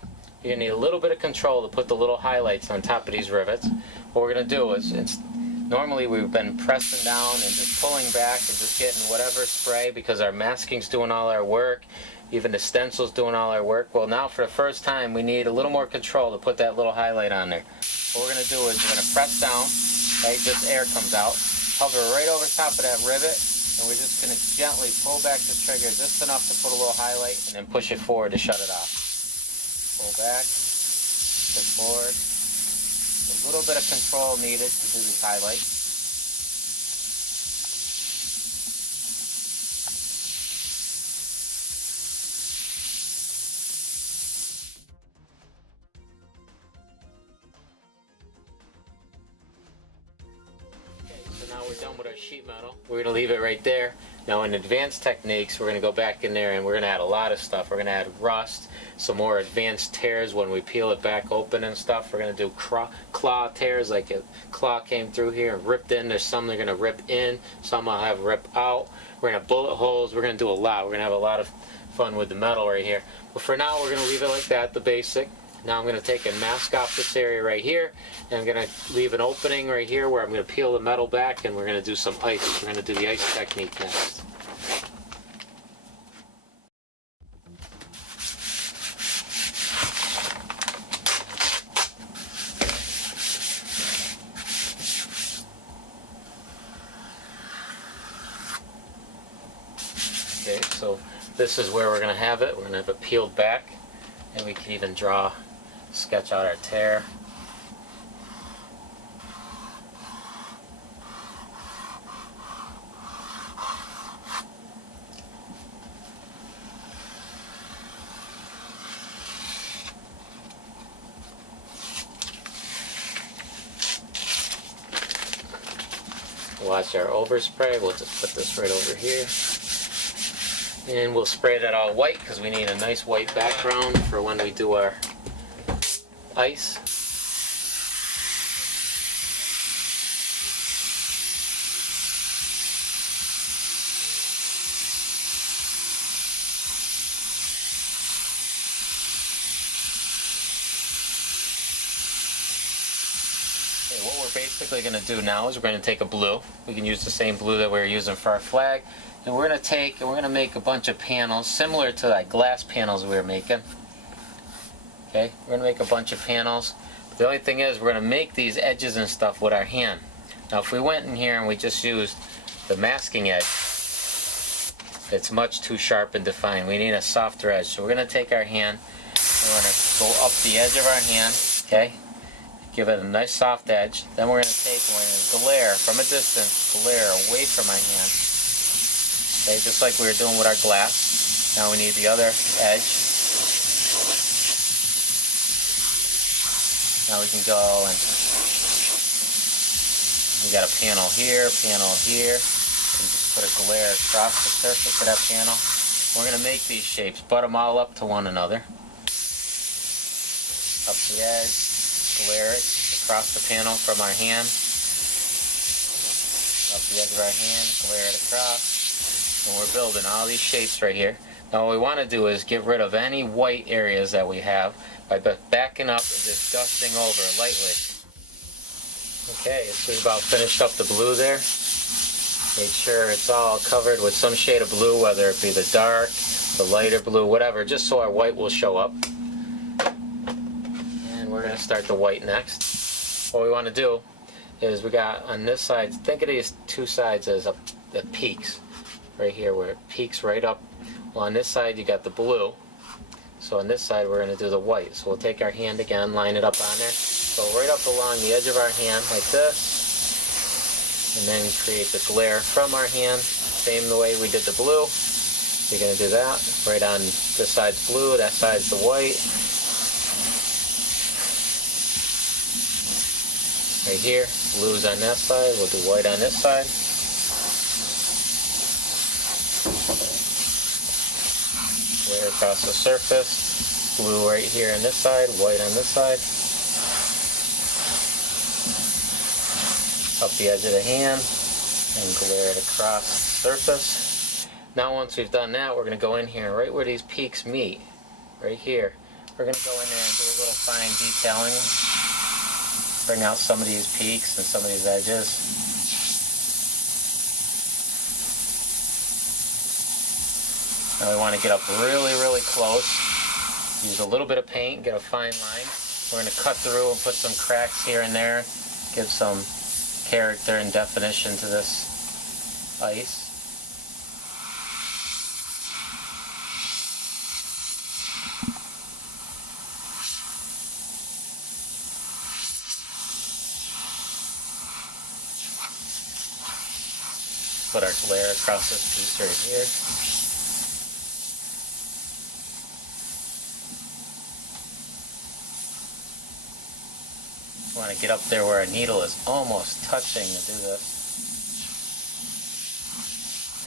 you're going to need a little bit of control to put the little highlights on top of these rivets. What we're going to do is, normally we've been pressing down and just pulling back and just getting whatever spray because our masking's doing all our work, even the stencil's doing all our work. Well, now for the first time, we need a little more control to put that little highlight on there. What we're going to do is we're going to press down, right, just air comes out, hover right over top of that rivet, and we're just going to gently pull back the trigger just enough to put a little highlight and then push it forward to shut it off. Pull back, push forward. A little bit of control needed to do these highlights. Now we're done with our sheet metal. We're going to leave it right there. Now in advanced techniques, we're going to go back in there and we're going to add a lot of stuff. We're going to add rust, some more advanced tears when we peel it back open and stuff. We're going to do claw tears, like a claw came through here and ripped in. There's some they're going to rip in, some I'll have rip out. We're going to have bullet holes. We're going to do a lot. We're going to have a lot of fun with the metal right here. But for now, we're going to leave it like that, the basic. Now I'm going to take and mask off this area right here, and I'm going to leave an opening right here where I'm going to peel the metal back, and we're going to do some ice. We're going to do the ice technique next. Okay, so this is where we're going to have it. We're going to have it peeled back, and we can even sketch out our tear. watch our overspray. We'll just put this right over here. And we'll spray that all white because we need a nice white background for when we do our ice. Okay, what we're basically going to do now is we're going to take a blue. We can use the same blue that we were using for our flag. And we're going to take and we're going to make a bunch of panels similar to that glass panels we were making. Okay, we're going to make a bunch of panels. The only thing is we're going to make these edges and stuff with our hand. Now if we went in here and we just used the masking edge, it's much too sharp and defined. We need a softer edge. So we're going to take our hand and we're going to go up the edge of our hand. Okay, give it a nice soft edge. Then we're going to take and we're going to glare from a distance, glare away from my hand. Okay, just like we were doing with our glass. Now we need the other edge. Now we can go and we got a panel here, and just put a glare across the surface of that panel. We're going to make these shapes, butt them all up to one another. Up the edge, glare it across the panel from our hand. Up the edge of our hand, glare it across. And we're building all these shapes right here. Now what we want to do is get rid of any white areas that we have by backing up and just dusting over lightly. Okay, so we've about finished up the blue there. Make sure it's all covered with some shade of blue, whether it be the dark, the lighter blue, whatever, just so our white will show up. And we're going to start the white next. What we want to do is we got on this side, think of these two sides as the peaks. Right here where it peaks right up. Well, on this side you got the blue. So on this side we're going to do the white. So we'll take our hand again, line it up on there. So right up along the edge of our hand like this. And then create the glare from our hand. Same the way we did the blue. You're going to do that. Right on this side's blue, that side's the white. Right here, blue's on that side, we'll do white on this side. Glare across the surface, blue right here on this side, white on this side. Up the edge of the hand and glare it across the surface. Now once we've done that, we're going to go in here right where these peaks meet, right here. We're going to go in there and do a little fine detailing. Bring out some of these peaks and some of these edges. Now we want to get up really, really close. Use a little bit of paint, get a fine line. We're going to cut through and put some cracks here and there. Give some character and definition to this ice. Put our glare across this piece right here. We want to get up there where our needle is almost touching to do this.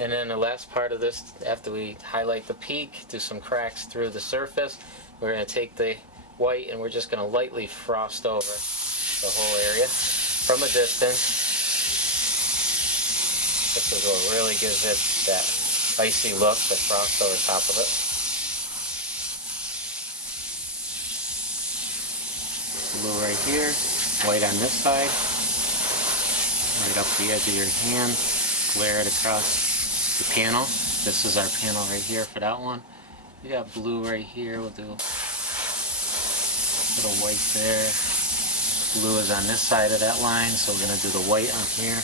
And then the last part of this, after we highlight the peak, do some cracks through the surface, we're going to take the white and we're just going to lightly frost over the whole area from a distance. This is what really gives it that icy look, the frost over top of it. Blue right here, white on this side, right up the edge of your hand, glare it across the panel. This is our panel right here for that one. We got blue right here, we'll do a little white there. Blue is on this side of that line, so we're going to do the white on here.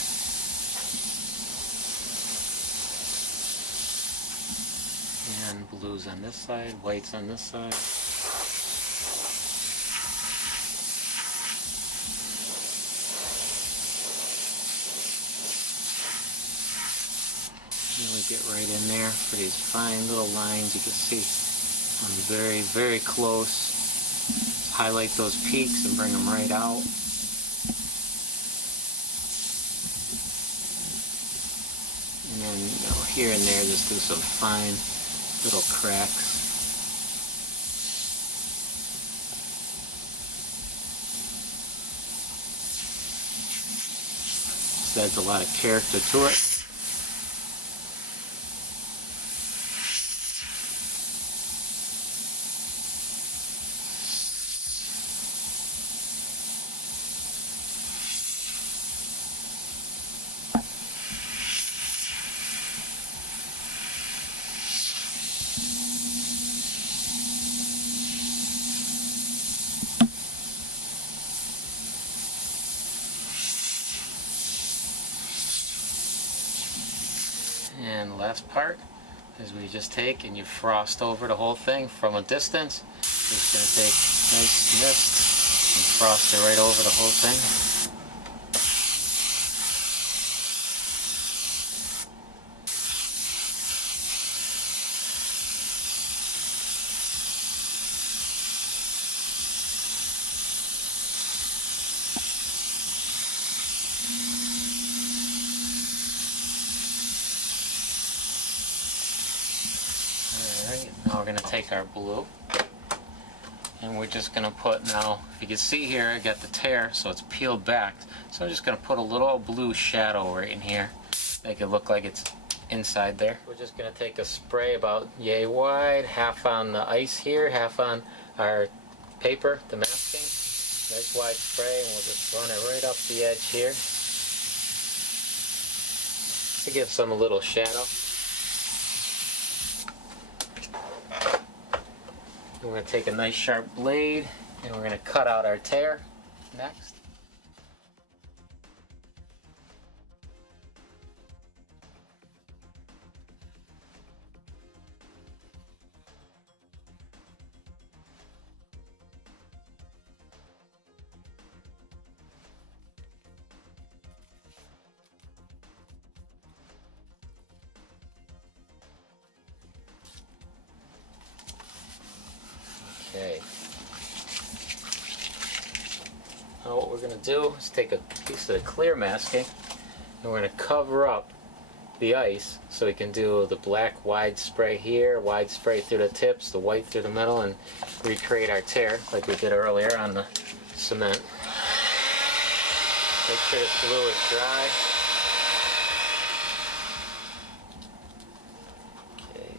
And blues on this side, whites on this side. And we get right in there for these fine little lines. You can see I'm very, very close. Just highlight those peaks and bring them right out. then here and there just do some fine little cracks. This adds a lot of character to it. And the last part is we just take and you frost over the whole thing from a distance. Just going to take nice mist and frost it right over the whole thing. Now we're going to take our blue and we're just going to put, now if you can see here I got the tear so it's peeled back, so I'm just going to put a little blue shadow right in here, make it look like it's inside there. We're just going to take a spray about yay wide, half on the ice here, half on our paper, the masking, nice wide spray, and we'll just run it right up the edge here to give some a little shadow. We're going to take a nice sharp blade and we're going to cut out our tear next. Okay. Now what we're going to do is take a piece of the clear masking and we're going to cover up the ice so we can do the black wide spray here, wide spray through the tips, the white through the middle, and recreate our tear like we did earlier on the cement. Make sure this glue is dry. Okay.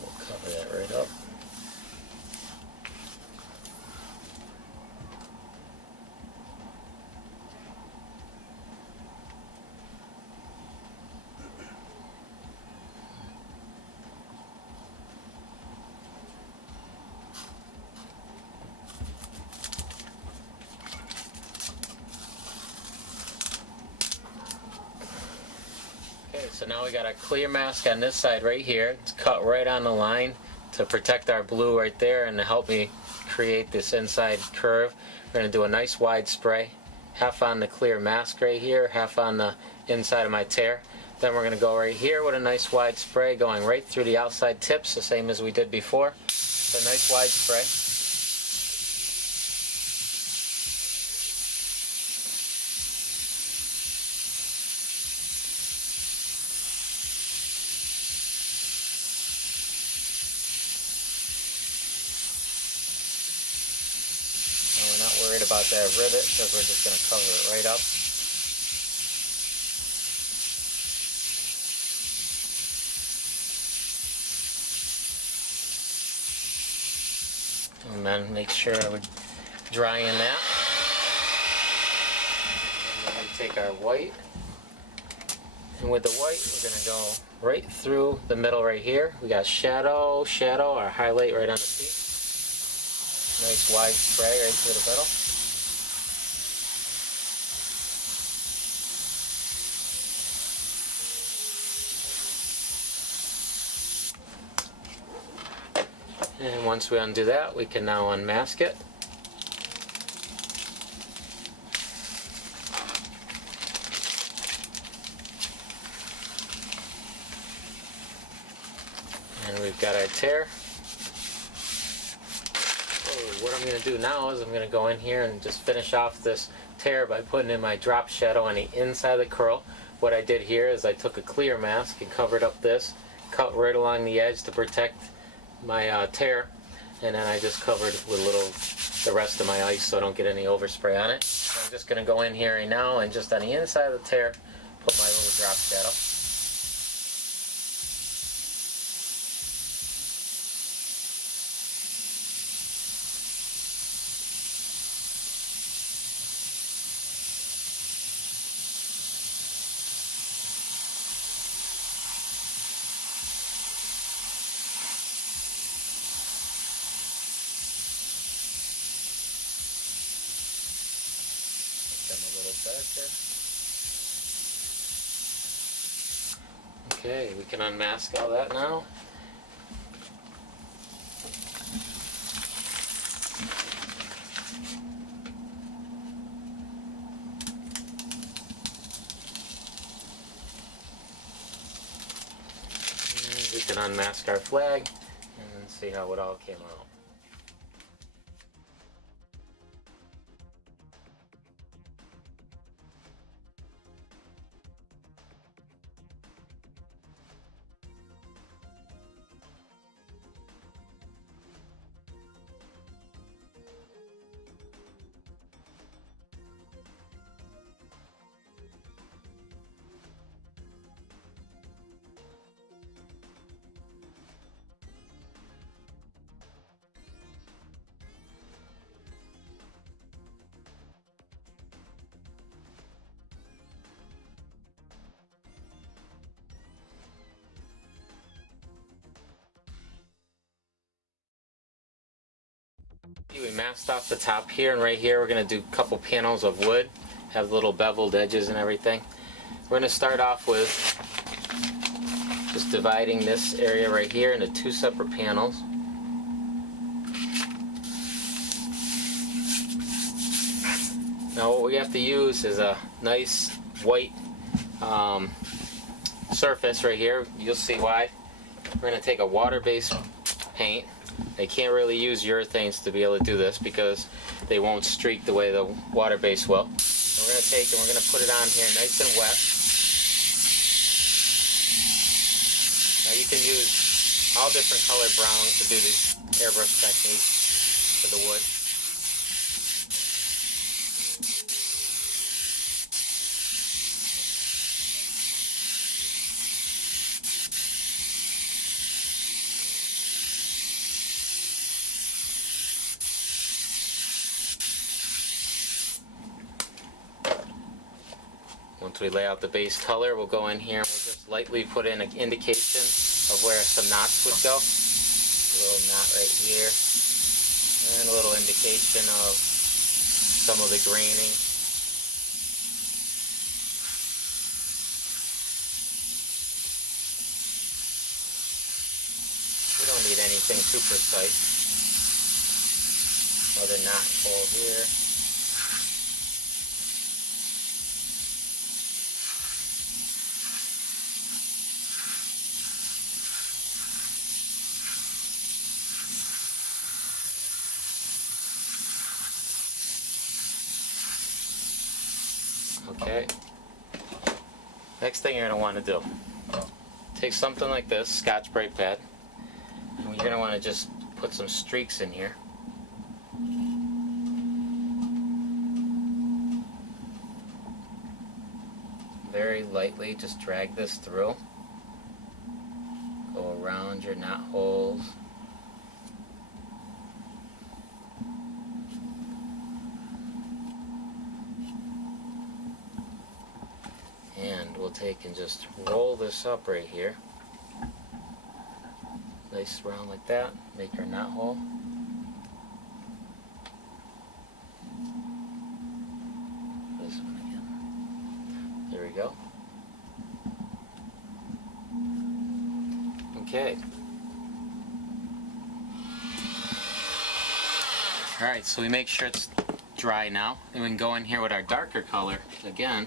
We'll cover that right up. So now we got our clear mask on this side right here. It's cut right on the line to protect our blue right there and to help me create this inside curve. We're going to do a nice wide spray, half on the clear mask right here, half on the inside of my tear. Then we're going to go right here with a nice wide spray going right through the outside tips, the same as we did before. So a nice wide spray. We're not worried about that rivet because we're just going to cover it right up. And then make sure I would dry in that. And then we take our white. And with the white, we're going to go right through the middle right here. We got shadow, shadow, our highlight right on the peak. Nice wide spray right through the middle. And once we undo that, we can now unmask it. And we've got our tear. What I'm going to do now is I'm going to go in here and just finish off this tear by putting in my drop shadow on the inside of the curl. what I did here is I took a clear mask and covered up this, cut right along the edge to protect my tear, and then I just covered with the rest of my ice so I don't get any overspray on it. So I'm just going to go in here right now and just on the inside of the tear put my little drop shadow. Them a little darker. Okay, we can unmask all that now. And we can unmask our flag and see how it all came out. We masked off the top here, and right here we're going to do a couple panels of wood, have little beveled edges and everything. We're going to start off with just dividing this area right here into two separate panels. Now what we have to use is a nice white surface right here. You'll see why. We're going to take a water-based paint. They can't really use urethanes to be able to do this because they won't streak the way the water base will. So we're going to take and we're going to put it on here nice and wet. Now you can use all different colored browns to do these airbrush techniques for the wood. Once we lay out the base color, we'll go in here and we'll just lightly put in an indication of where some knots would go. A little knot right here, and a little indication of some of the graining. We don't need anything too precise. Another knot hole here. Okay. Next thing you're going to want to do, take something like this, Scotch Brite pad, and you're going to want to just put some streaks in here. Very lightly, just drag this through. Go around your knot holes. And we'll take and just roll this up right here. Nice round like that. Make our knot hole. This one again. There we go. Okay. Alright, so we make sure it's dry now. And we can go in here with our darker color again.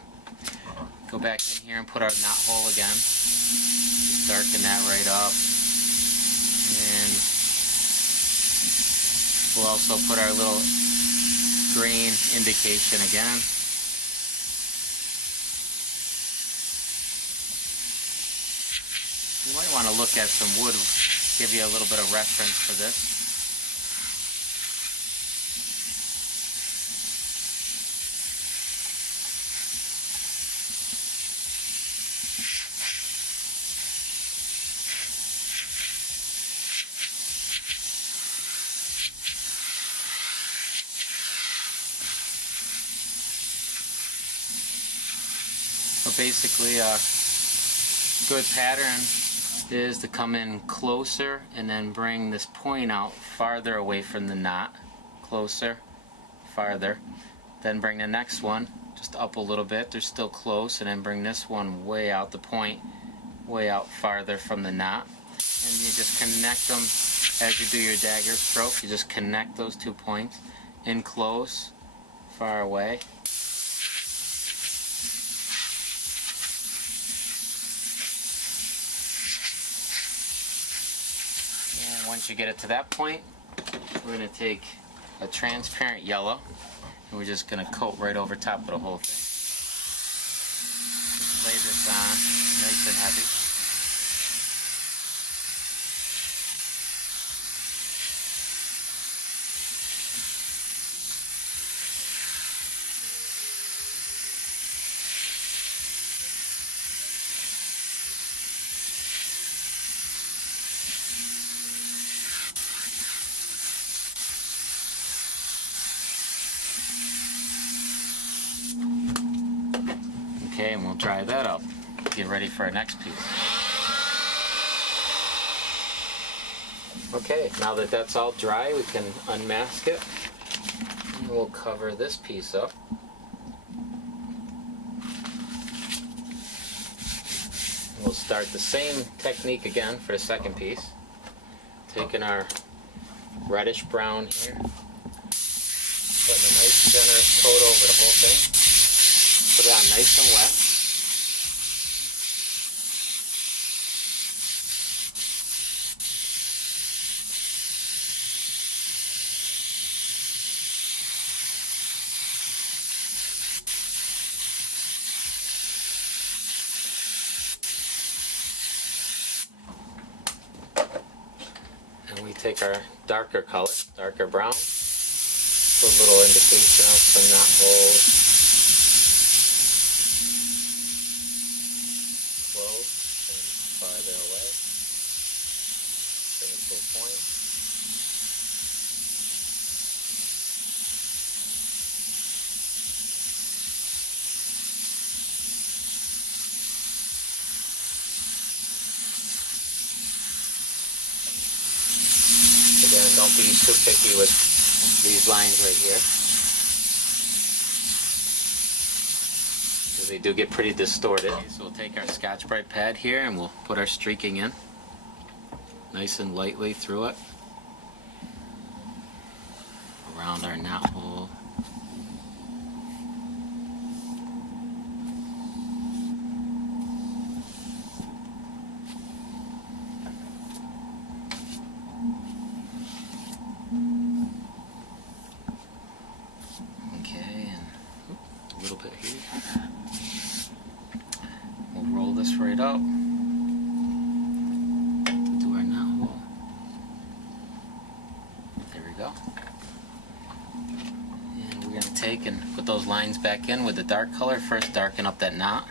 Go back in here and put our knot hole again. Just darken that right up. And we'll also put our little grain indication again. You might want to look at some wood, give you a little bit of reference for this. But basically, a good pattern is to come in closer and then bring this point out farther away from the knot. Closer, farther. Then bring the next one just up a little bit. They're still close. And then bring this one way out the point, way out farther from the knot. And you just connect them as you do your dagger stroke. You just connect those 2 points. In close, far away. Once you get it to that point, we're going to take a transparent yellow and we're just going to coat right over top of the whole thing. Just lay this on nice and heavy. Okay, and we'll dry that up. Get ready for our next piece. Okay, now that that's all dry, we can unmask it. And we'll cover this piece up. We'll start the same technique again for the second piece. Taking our reddish brown here, putting a nice generous coat over the whole thing. Put it on nice and wet. And we take our darker color, darker brown, put a little indication of some knot holes. Farther away, bring it to a point. Again, don't be too picky with these lines right here, because they do get pretty distorted. Okay, so we'll take our Scotch-Brite pad here and we'll put our streaking in nice and lightly through it around our knot hole. Okay, and a little bit here. Roll this right up to do our knot hole. There we go. And we're going to take and put those lines back in with the dark color. First darken up that knot.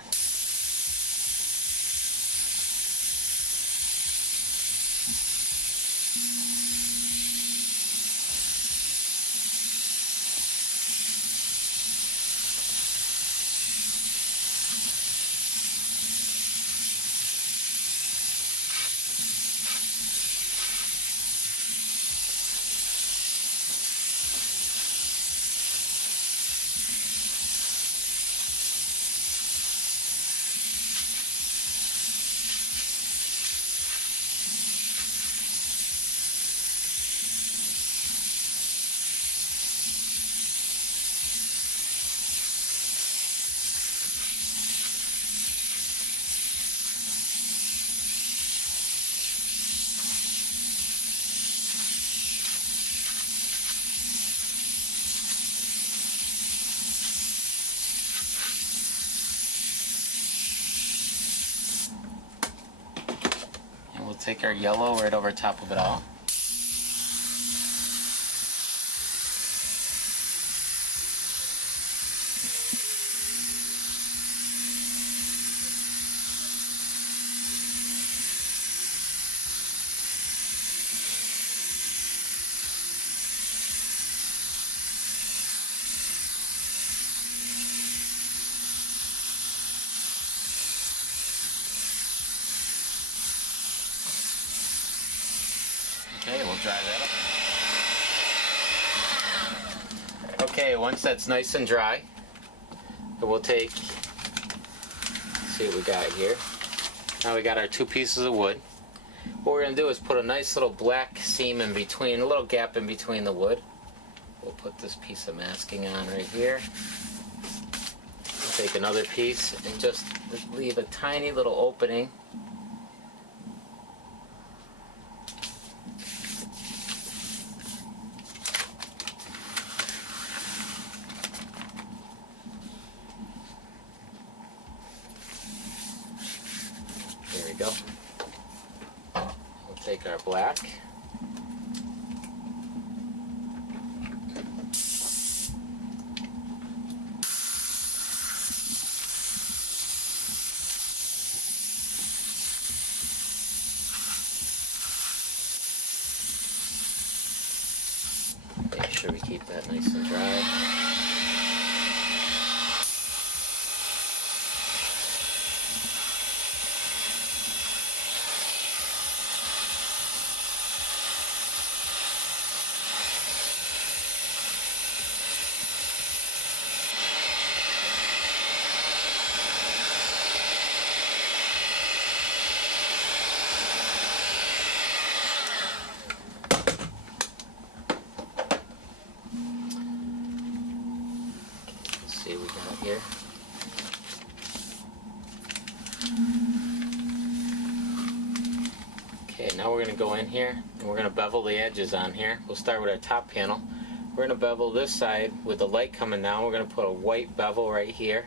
take our yellow right over top of it all. Okay, we'll dry that up. Okay, once that's nice and dry, we'll take, let's see what we got here. Now we got our 2 pieces of wood. What we're going to do is put a nice little black seam in between, a little gap in between the wood. We'll put this piece of masking on right here. We'll take another piece and just leave a tiny little opening. There we go. We'll take our black. Make sure we keep that nice and dry. See what we got here. Okay, now we're going to go in here and we're going to bevel the edges on here. We'll start with our top panel. We're going to bevel this side with the light coming down. We're going to put a white bevel right here.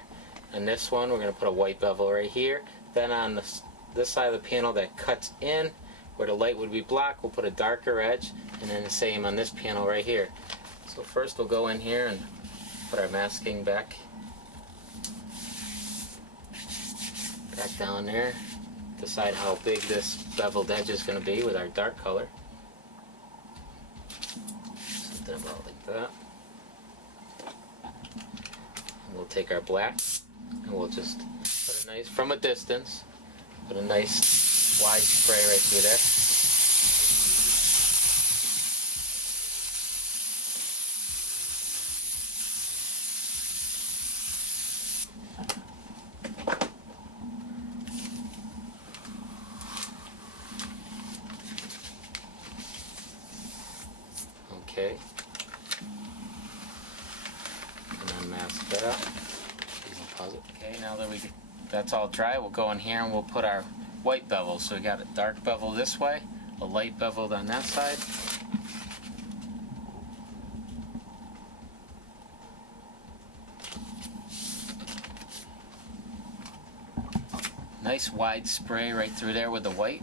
And this one, we're going to put a white bevel right here. Then on this side of the panel that cuts in, where the light would be blocked, we'll put a darker edge. And then the same on this panel right here. So first we'll go in here and put our masking back down there. Decide how big this beveled edge is going to be with our dark color. Something about like that. And we'll take our black and we'll just put a nice, from a distance, put a nice wide spray right through there. Okay, and then mask that. Okay, now that that's all dry, we'll go in here and we'll put our white bevel. So we got a dark bevel this way, a light beveled on that side. Nice wide spray right through there with the white.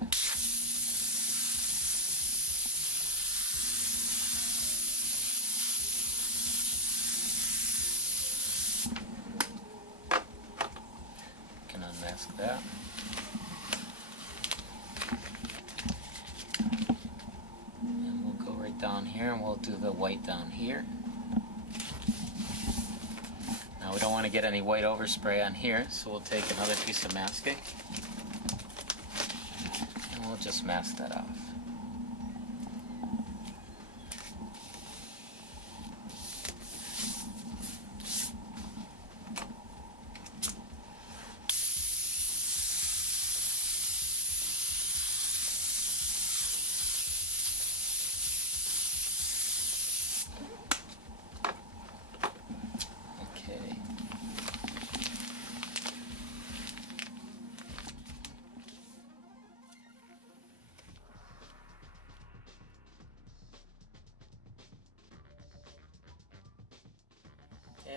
Unmask that. And we'll go right down here and we'll do the white down here. Now we don't want to get any white overspray on here, so we'll take another piece of masking and we'll just mask that off.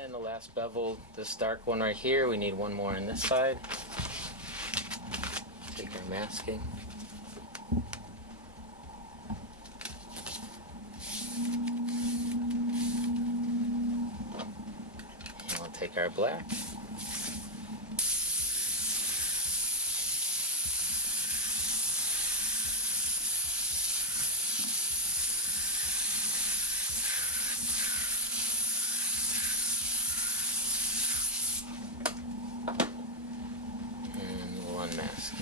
And the last bevel, this dark one right here, we need one more on this side. Take our masking. our black. And we'll unmask.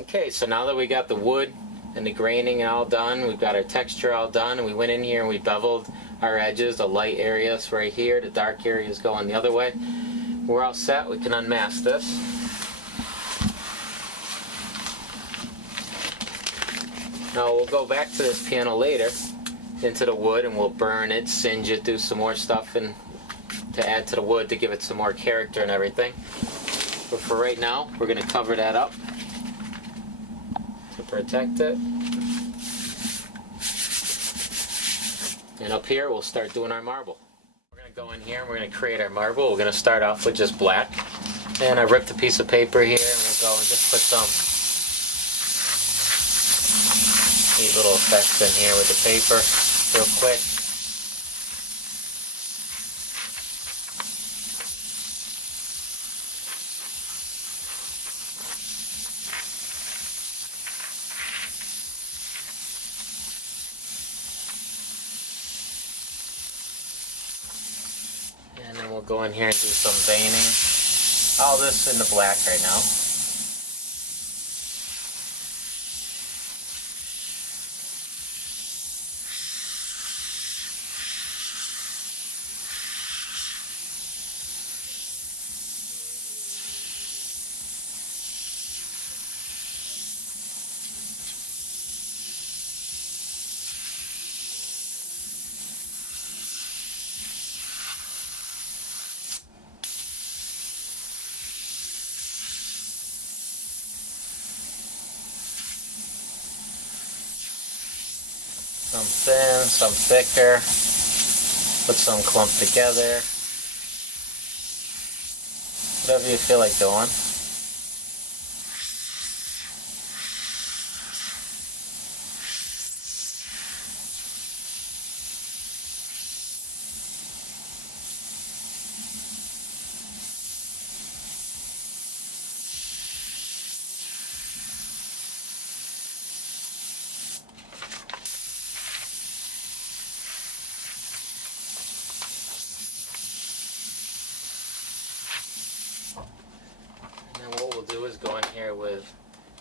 Okay, so now that we got the wood and the graining all done, we've got our texture all done, and we went in here and we beveled our edges, the light areas right here, the dark areas going the other way. We're all set. We can unmask this. Now we'll go back to this panel later into the wood and we'll burn it, singe it, do some more stuff and to add to the wood to give it some more character and everything. But for right now, we're going to cover that up to protect it. And up here we'll start doing our marble. We're going to go in here and we're going to create our marble. We're going to start off with just black. And I ripped a piece of paper here and we'll go and just put some neat little effects in here with the paper real quick. And then we'll go in here and do some veining. All this in the black right now. Some thin, some thicker. Put some clumped together. Whatever you feel like doing. Do is go in here with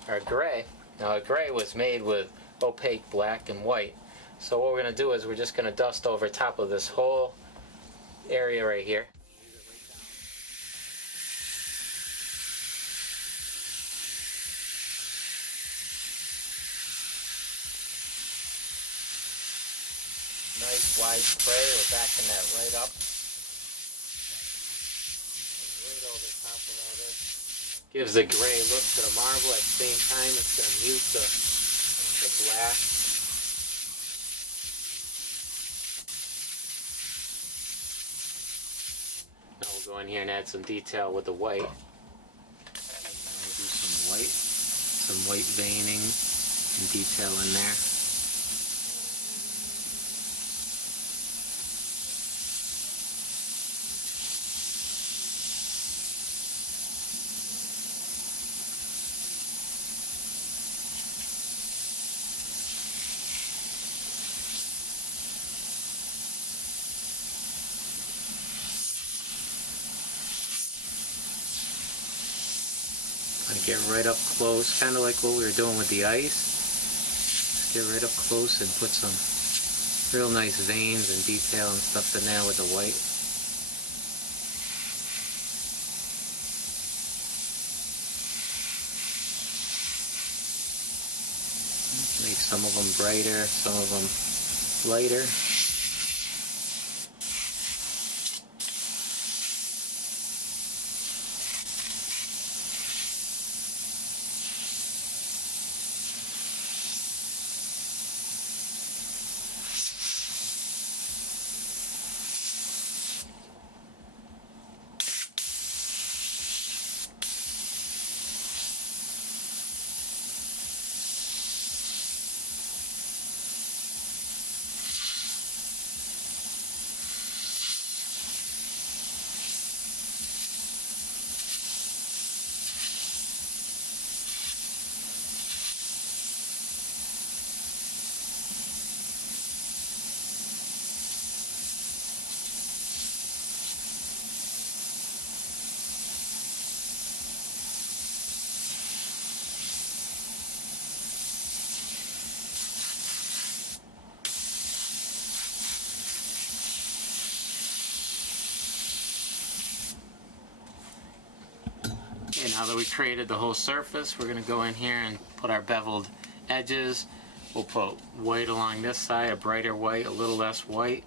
our gray. Now our gray was made with opaque black and white. So what we're going to do is we're just going to dust over top of this whole area right here. Nice wide spray. We're backing that right up. Right over top of all this. Gives a gray look to the marble. At the same time, it's going to mute the black. Now we'll go in here and add some detail with the white. And we'll do some white veining and detail in there. Get right up close, kind of like what we were doing with the ice. Just get right up close and put some real nice veins and detail and stuff in there with the white. Make some of them brighter, some of them lighter. Now that we created the whole surface, we're going to go in here and put our beveled edges. We'll put white along this side, a brighter white, a little less white,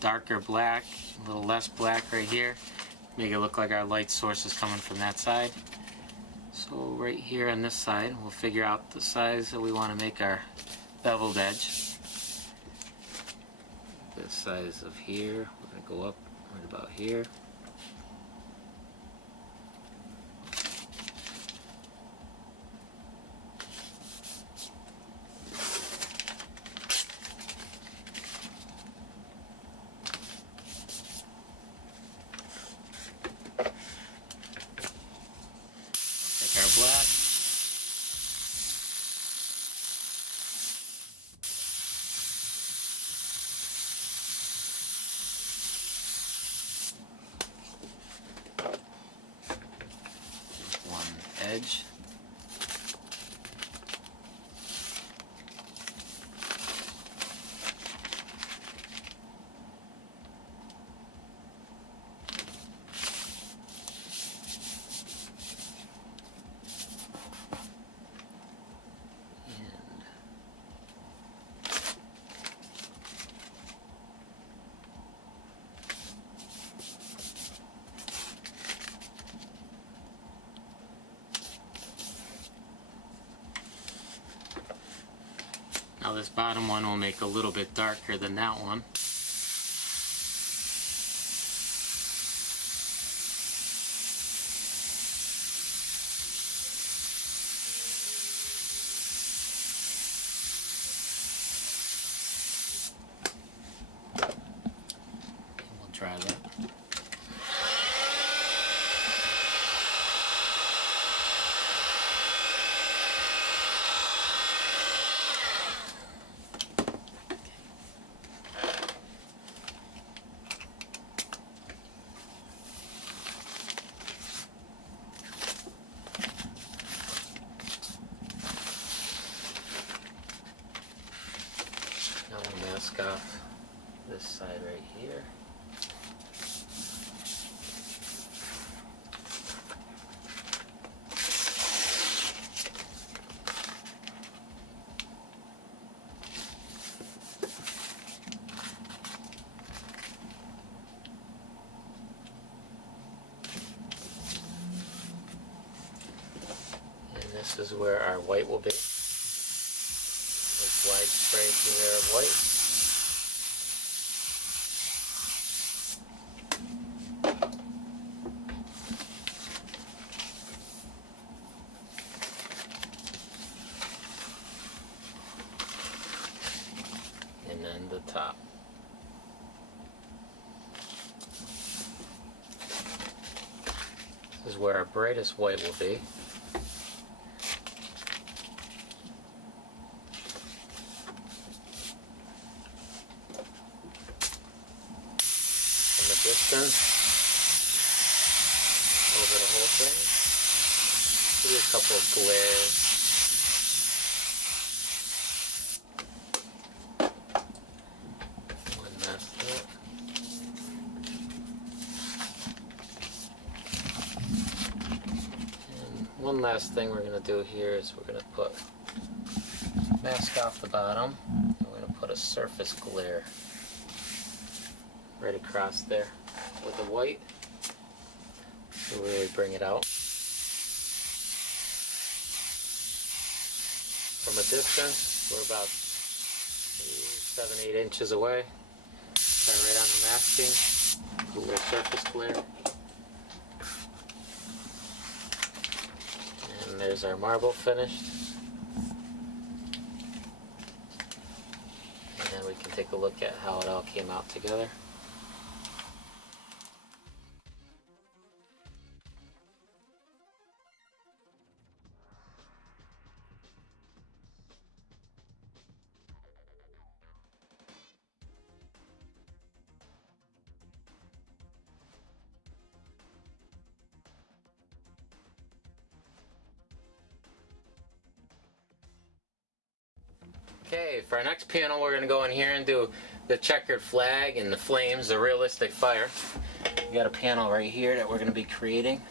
darker black, a little less black right here. Make it look like our light source is coming from that side. So right here on this side, we'll figure out the size that we want to make our beveled edge. This size of here, we're going to go up right about here. Take our black. One edge. Now this bottom one will make a little bit darker than that one. And we'll try that. Now we'll mask off this side right here. And this is where our white will be. Wide spray through there of white. And then the top. This is where our brightest white will be. Distance over the whole thing. Maybe a couple of glares. One last bit. And one last thing we're going to do here is we're going to put mask off the bottom. And we're going to put a surface glare right across there with the white to really bring it out. From a distance, we're about 7-8 inches away. Start right on the masking, put a little surface glare. And there's our marble finished. And then we can take a look at how it all came out together. Okay, for our next panel we're going to go in here and do the checkered flag and the flames, the realistic fire. We got a panel right here that we're going to be creating.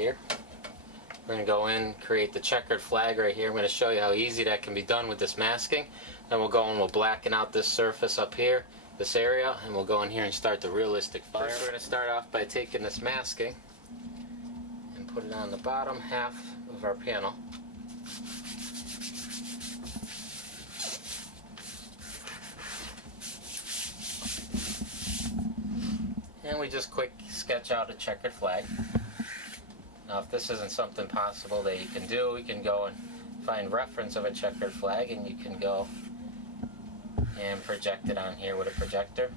here. We're going to go in, create the checkered flag right here. I'm going to show you how easy that can be done with this masking. Then we'll go and we'll blacken out this surface up here, this area, and we'll go in here and start the realistic fire. First, we're going to start off by taking this masking and put it on the bottom half of our panel. And we just quick sketch out a checkered flag. Now if this isn't something possible that you can do, we can go and find reference of a checkered flag, and you can go and project it on here with a projector.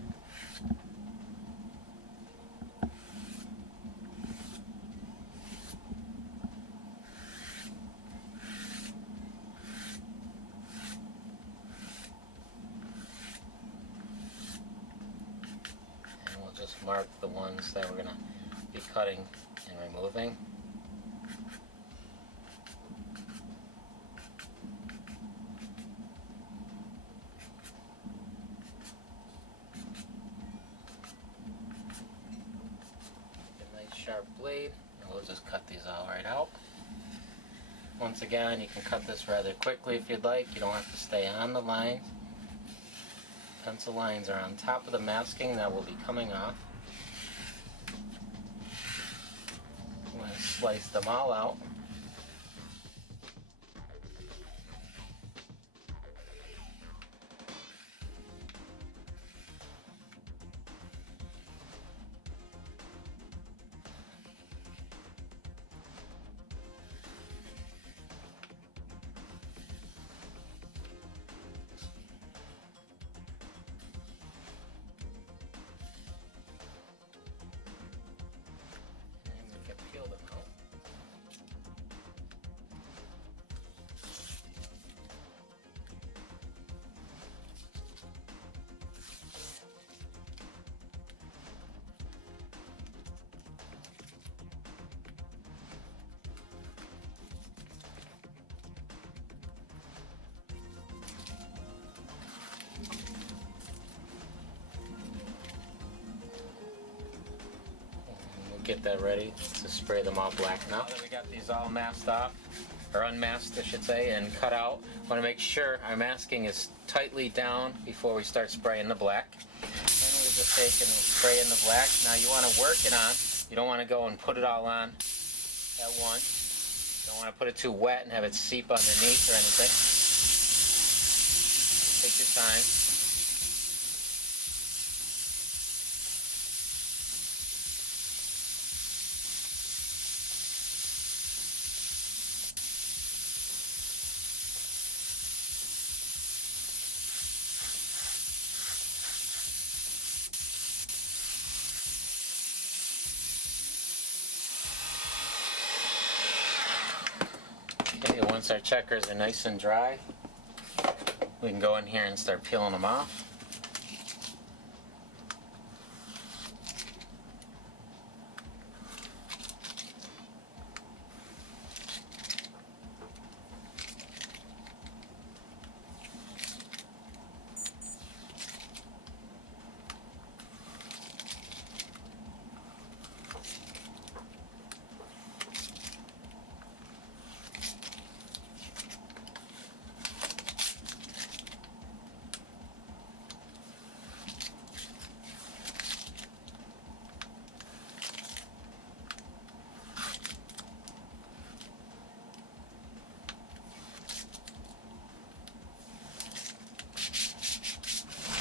And we'll just mark the ones that we're going to be cutting and removing. Sharp blade, and we'll just cut these all right out. Once again, you can cut this rather quickly if you'd like. You don't have to stay on the line. Pencil lines are on top of the masking that will be coming off. I'm going to slice them all out. Peel them out. Get that ready to spray them all black now. Now that we got these all masked off, or unmasked I should say, and cut out, I want to make sure our masking is tightly down before we start spraying the black. Then we just take and spray in the black. Now you want to work it on. You don't want to go and put it all on at once. You don't want to put it too wet and have it seep underneath or anything. Take your time. Once our checkers are nice and dry, we can go in here and start peeling them off.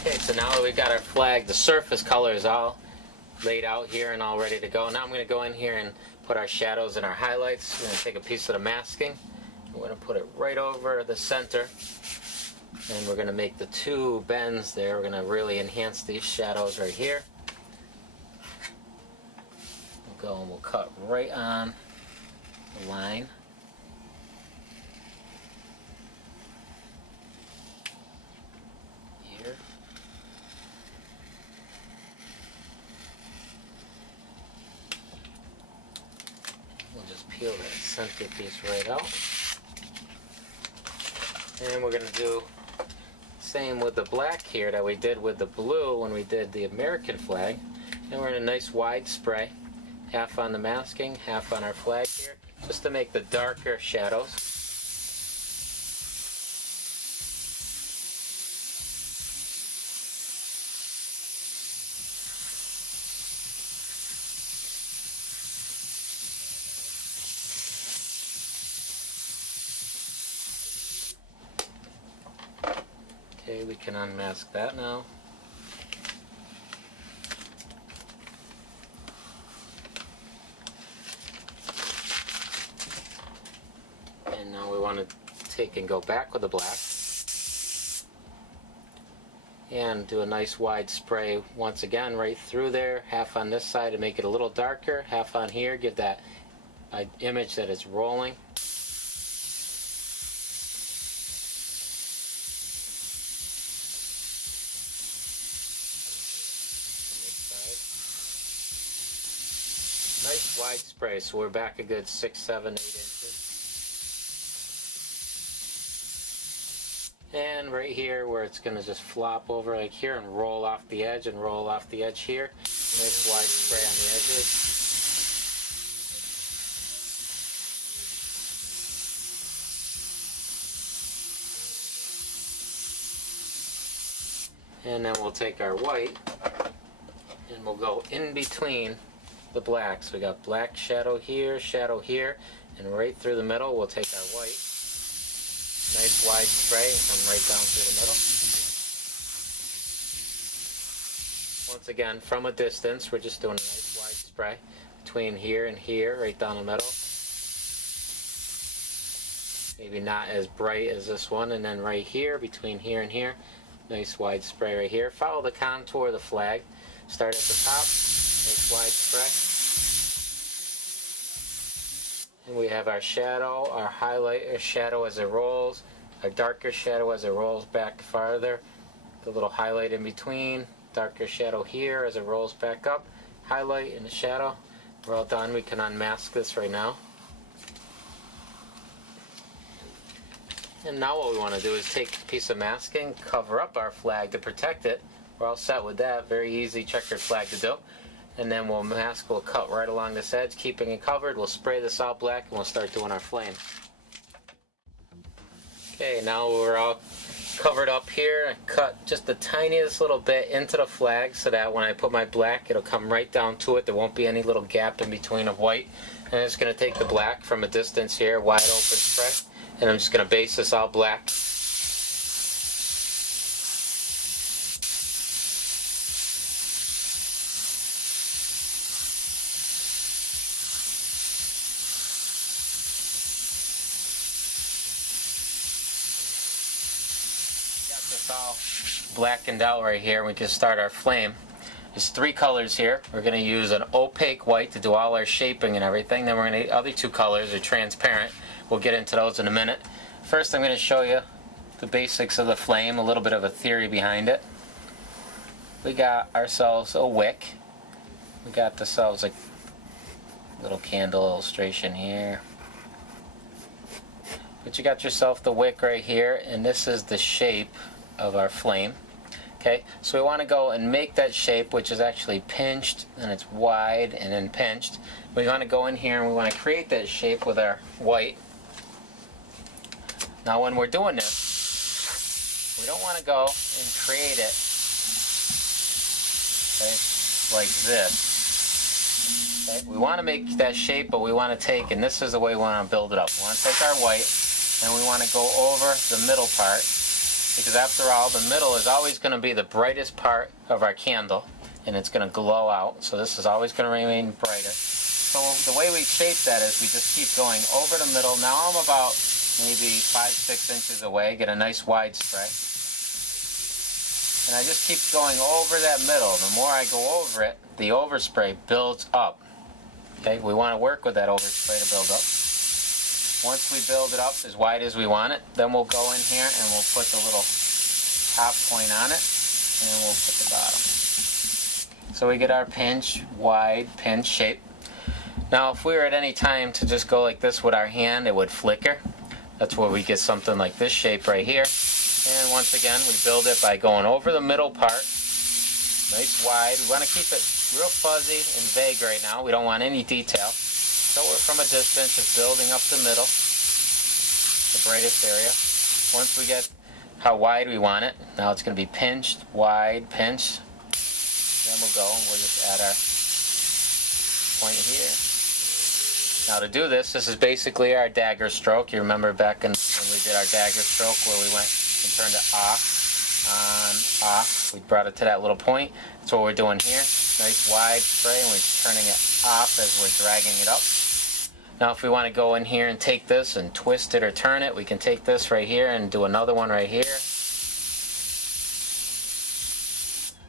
Okay, so now that we've got our flag, the surface color is all laid out here and all ready to go. Now I'm going to go in here and put our shadows and our highlights. We're going to take a piece of the masking. We're going to put it right over the center. And we're going to make the two bends there. We're going to really enhance these shadows right here. We'll go and we'll cut right on the line. Here. We'll just peel that center piece right out. And we're going to do the same with the black here that we did with the blue when we did the American flag. And we're in a nice wide spray. half on the masking, half on our flag here, just to make the darker shadows. Okay, we can unmask that now. And now we want to take and go back with the black and do a nice wide spray once again right through there, half on this side to make it a little darker, half on here, give that image that it's rolling. Nice wide spray, so we're back a good 6, 7, 8 inches. And right here where it's going to just flop over like here and roll off the edge and roll off the edge here. Nice wide spray on the edges. And then we'll take our white and we'll go in between the black. So we got black shadow here, and right through the middle we'll take our white. Nice wide spray and come right down through the middle. Once again, from a distance, we're just doing a nice wide spray between here and here, right down the middle. Maybe not as bright as this one, and then right here, between here and here, nice wide spray right here. Follow the contour of the flag. Start at the top, nice wide spray. And we have our shadow, our highlight, our shadow as it rolls, our darker shadow as it rolls back farther, the little highlight in between, darker shadow here as it rolls back up, highlight and the shadow. We're all done. We can unmask this right now. And now what we want to do is take a piece of masking, cover up our flag to protect it. We're all set with that. Very easy checkered flag to do. And then we'll cut right along this edge, keeping it covered. We'll spray this all black and we'll start doing our flame. Okay, now we're all covered up here. I cut just the tiniest little bit into the flag so that when I put my black, it'll come right down to it. There won't be any little gap in between of white. And I'm just going to take the black from a distance here, wide open spray, and I'm just going to base this all black. It's all blackened out right here. We can start our flame. There's 3 colors here. We're going to use an opaque white to do all our shaping and everything. Then we're going to, the other 2 colors are transparent. We'll get into those in a minute. First I'm going to show you the basics of the flame, a little bit of a theory behind it. We got ourselves a wick. We got ourselves a little candle illustration here. But you got yourself the wick right here, and this is the shape of our flame. Okay, so we want to go and make that shape, which is actually pinched, and it's wide and then pinched. We want to go in here and we want to create that shape with our white. Now when we're doing this, we don't want to go and create it, okay, like this. Okay? We want to make that shape, but we want to take, and this is the way we want to build it up. We want to take our white, and we want to go over the middle part, because after all, the middle is always going to be the brightest part of our candle, and it's going to glow out, so this is always going to remain brighter. So the way we shape that is we just keep going over the middle. Now I'm about maybe 5-6 inches away, get a nice wide spray. And I just keep going over that middle. The more I go over it, the overspray builds up. Okay, we want to work with that overspray to build up. Once we build it up as wide as we want it, then we'll go in here and we'll put the little top point on it, and then we'll put the bottom. So we get our wide pinch shape. Now if we were at any time to just go like this with our hand, it would flicker. That's where we get something like this shape right here. And once again, we build it by going over the middle part, nice wide. We want to keep it real fuzzy and vague right now. We don't want any detail. So we're from a distance just building up the middle, the brightest area. Once we get how wide we want it, now it's going to be pinched, wide, pinch. Then we'll go and we'll just add our point here. Now to do this is basically our dagger stroke. You remember back when we did our dagger stroke where we went and turned it off, on, off. We brought it to that little point. That's what we're doing here. Nice wide spray, and we're turning it off as we're dragging it up. Now if we want to go in here and take this and twist it or turn it, we can take this right here and do another one right here.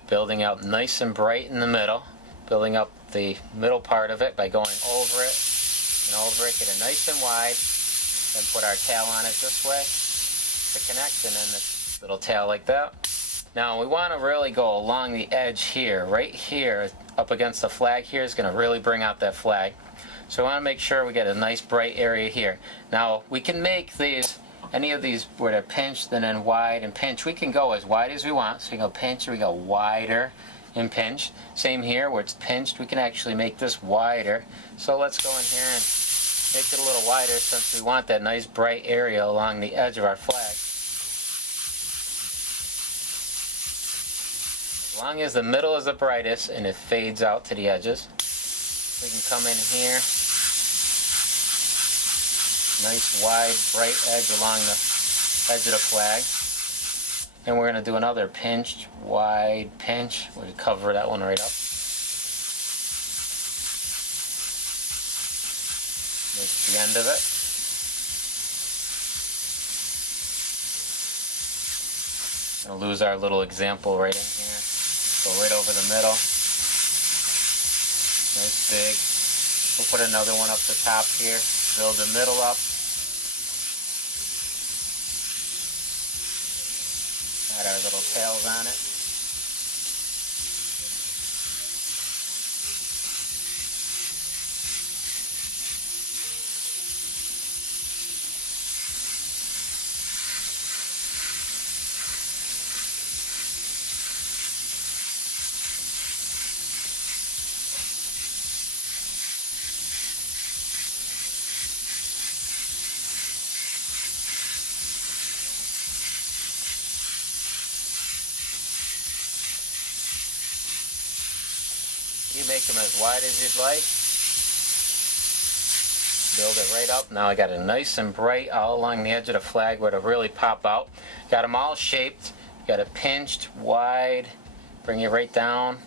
Building out nice and bright in the middle. Building up the middle part of it by going over it and over it, get it nice and wide, then put our tail on it this way to connect, and then this little tail like that. Now we want to really go along the edge here, right here, up against the flag here is going to really bring out that flag. So we want to make sure we get a nice bright area here. Now we can make these, any of these where they're pinched and then wide and pinch, we can go as wide as we want. So we go pinch, we go wider and pinch. Same here where it's pinched, we can actually make this wider. So let's go in here and make it a little wider since we want that nice bright area along the edge of our flag. As long as the middle is the brightest and it fades out to the edges, we can come in here, nice wide bright edge along the edge of the flag. And we're going to do another pinched, wide pinch. We'll cover that one right up. Make the end of it. We'll lose our little example right in here. Go right over the middle. Nice big. We'll put another one up the top here. Build the middle up. Add our little tails on it. You make them as wide as you'd like. Build it right up. Now I got it nice and bright all along the edge of the flag where it'll really pop out. Got them all shaped. Got it pinched, wide. Bring it right down.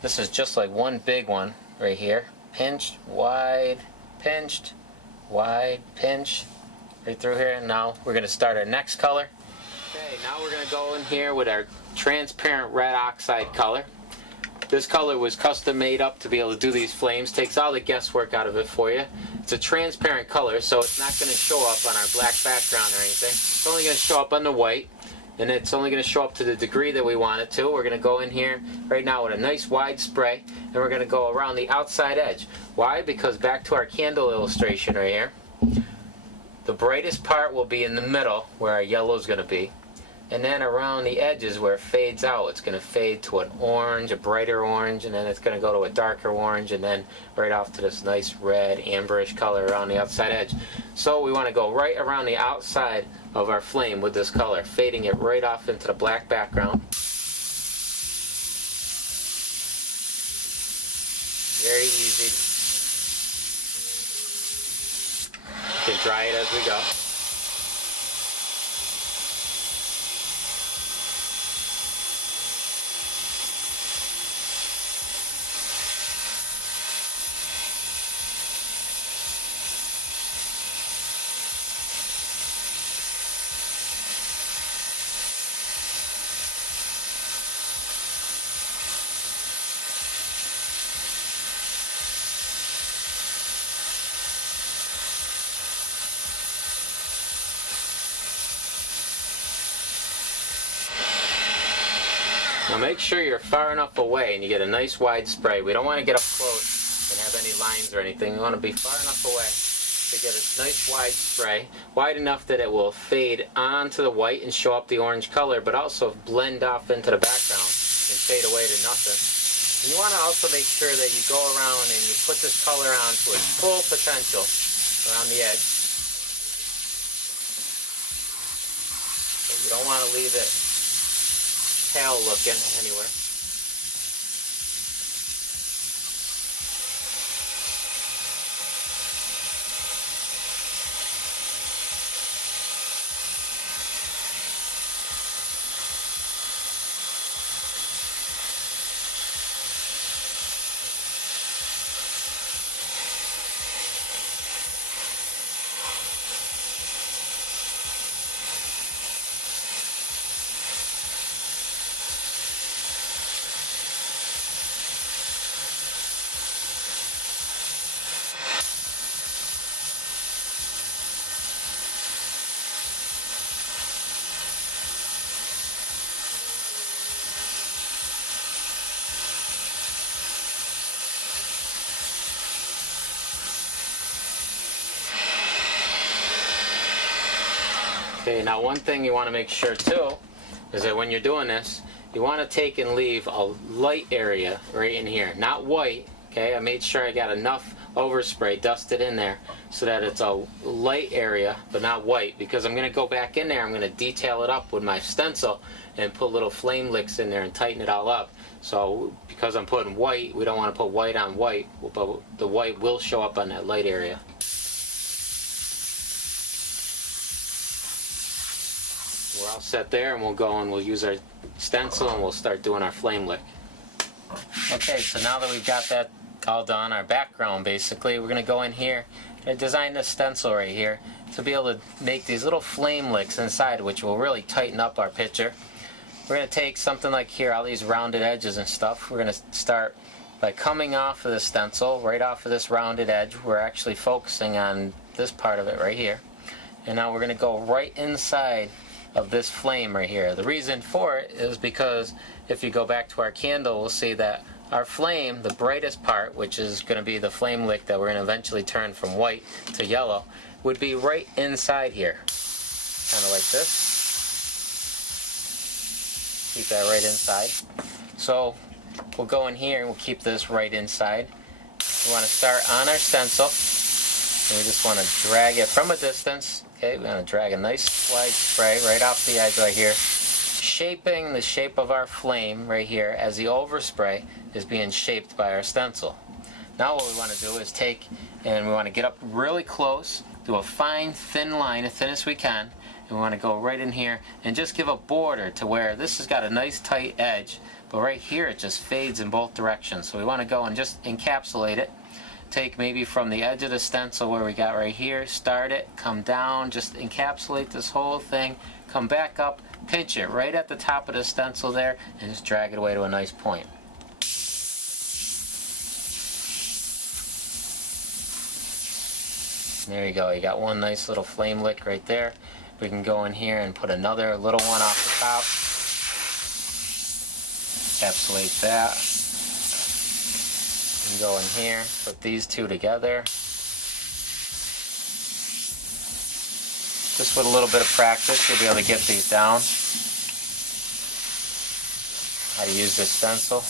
This is just like one big one right here. Pinched, wide, pinched, wide, pinch. Right through here. And now we're going to start our next color. Okay, now we're going to go in here with our transparent red oxide color. This color was custom made up to be able to do these flames. Takes all the guesswork out of it for you. It's a transparent color, so it's not going to show up on our black background or anything. It's only going to show up on the white, and it's only going to show up to the degree that we want it to. We're going to go in here right now with a nice wide spray, and we're going to go around the outside edge. Why? Because back to our candle illustration right here, the brightest part will be in the middle where our yellow is going to be. And then around the edges where it fades out, it's going to fade to an orange, a brighter orange, and then it's going to go to a darker orange, and then right off to this nice red, amberish color around the outside edge. So we want to go right around the outside of our flame with this color, fading it right off into the black background. Very easy. You can dry it as we go. Now make sure you're far enough away and you get a nice wide spray. We don't want to get up close and have any lines or anything. We want to be far enough away to get a nice wide spray. Wide enough that it will fade onto the white and show up the orange color, but also blend off into the background and fade away to nothing. You want to also make sure that you go around and you put this color on to its full potential around the edge. But you don't want to leave it pale looking anywhere. Okay, now one thing you want to make sure too is that when you're doing this, you want to take and leave a light area right in here, not white. Okay, I made sure I got enough overspray dusted in there so that it's a light area but not white, because I'm going to go back in there, I'm going to detail it up with my stencil and put little flame licks in there and tighten it all up. So because I'm putting white, we don't want to put white on white, but the white will show up on that light area. We're all set there, and we'll go and we'll use our stencil and we'll start doing our flame lick. Okay, so now that we've got that all done, our background basically, we're going to go in here and design this stencil right here to be able to make these little flame licks inside, which will really tighten up our picture. We're going to take something like here, all these rounded edges and stuff. We're going to start by coming off of the stencil, right off of this rounded edge. We're actually focusing on this part of it right here. And now we're going to go right inside of this flame right here. The reason for it is because if you go back to our candle, we'll see that our flame, the brightest part, which is going to be the flame lick that we're going to eventually turn from white to yellow, would be right inside here. Kind of like this. Keep that right inside. So we'll go in here and we'll keep this right inside. We want to start on our stencil, and we just want to drag it from a distance. Okay, we're going to drag a nice wide spray right off the edge right here, shaping the shape of our flame right here as the overspray is being shaped by our stencil. Now what we want to do is take, and we want to get up really close, do a fine thin line, as thin as we can, and we want to go right in here and just give a border to where this has got a nice tight edge, but right here it just fades in both directions. So we want to go and just encapsulate it. Take maybe from the edge of the stencil where we got right here, start it, come down, just encapsulate this whole thing, come back up, pinch it right at the top of the stencil there, and just drag it away to a nice point. There you go, you got one nice little flame lick right there. We can go in here and put another little one off the top. Encapsulate that. Go in here, put these two together. Just with a little bit of practice, you'll be able to get these down. How to use this stencil.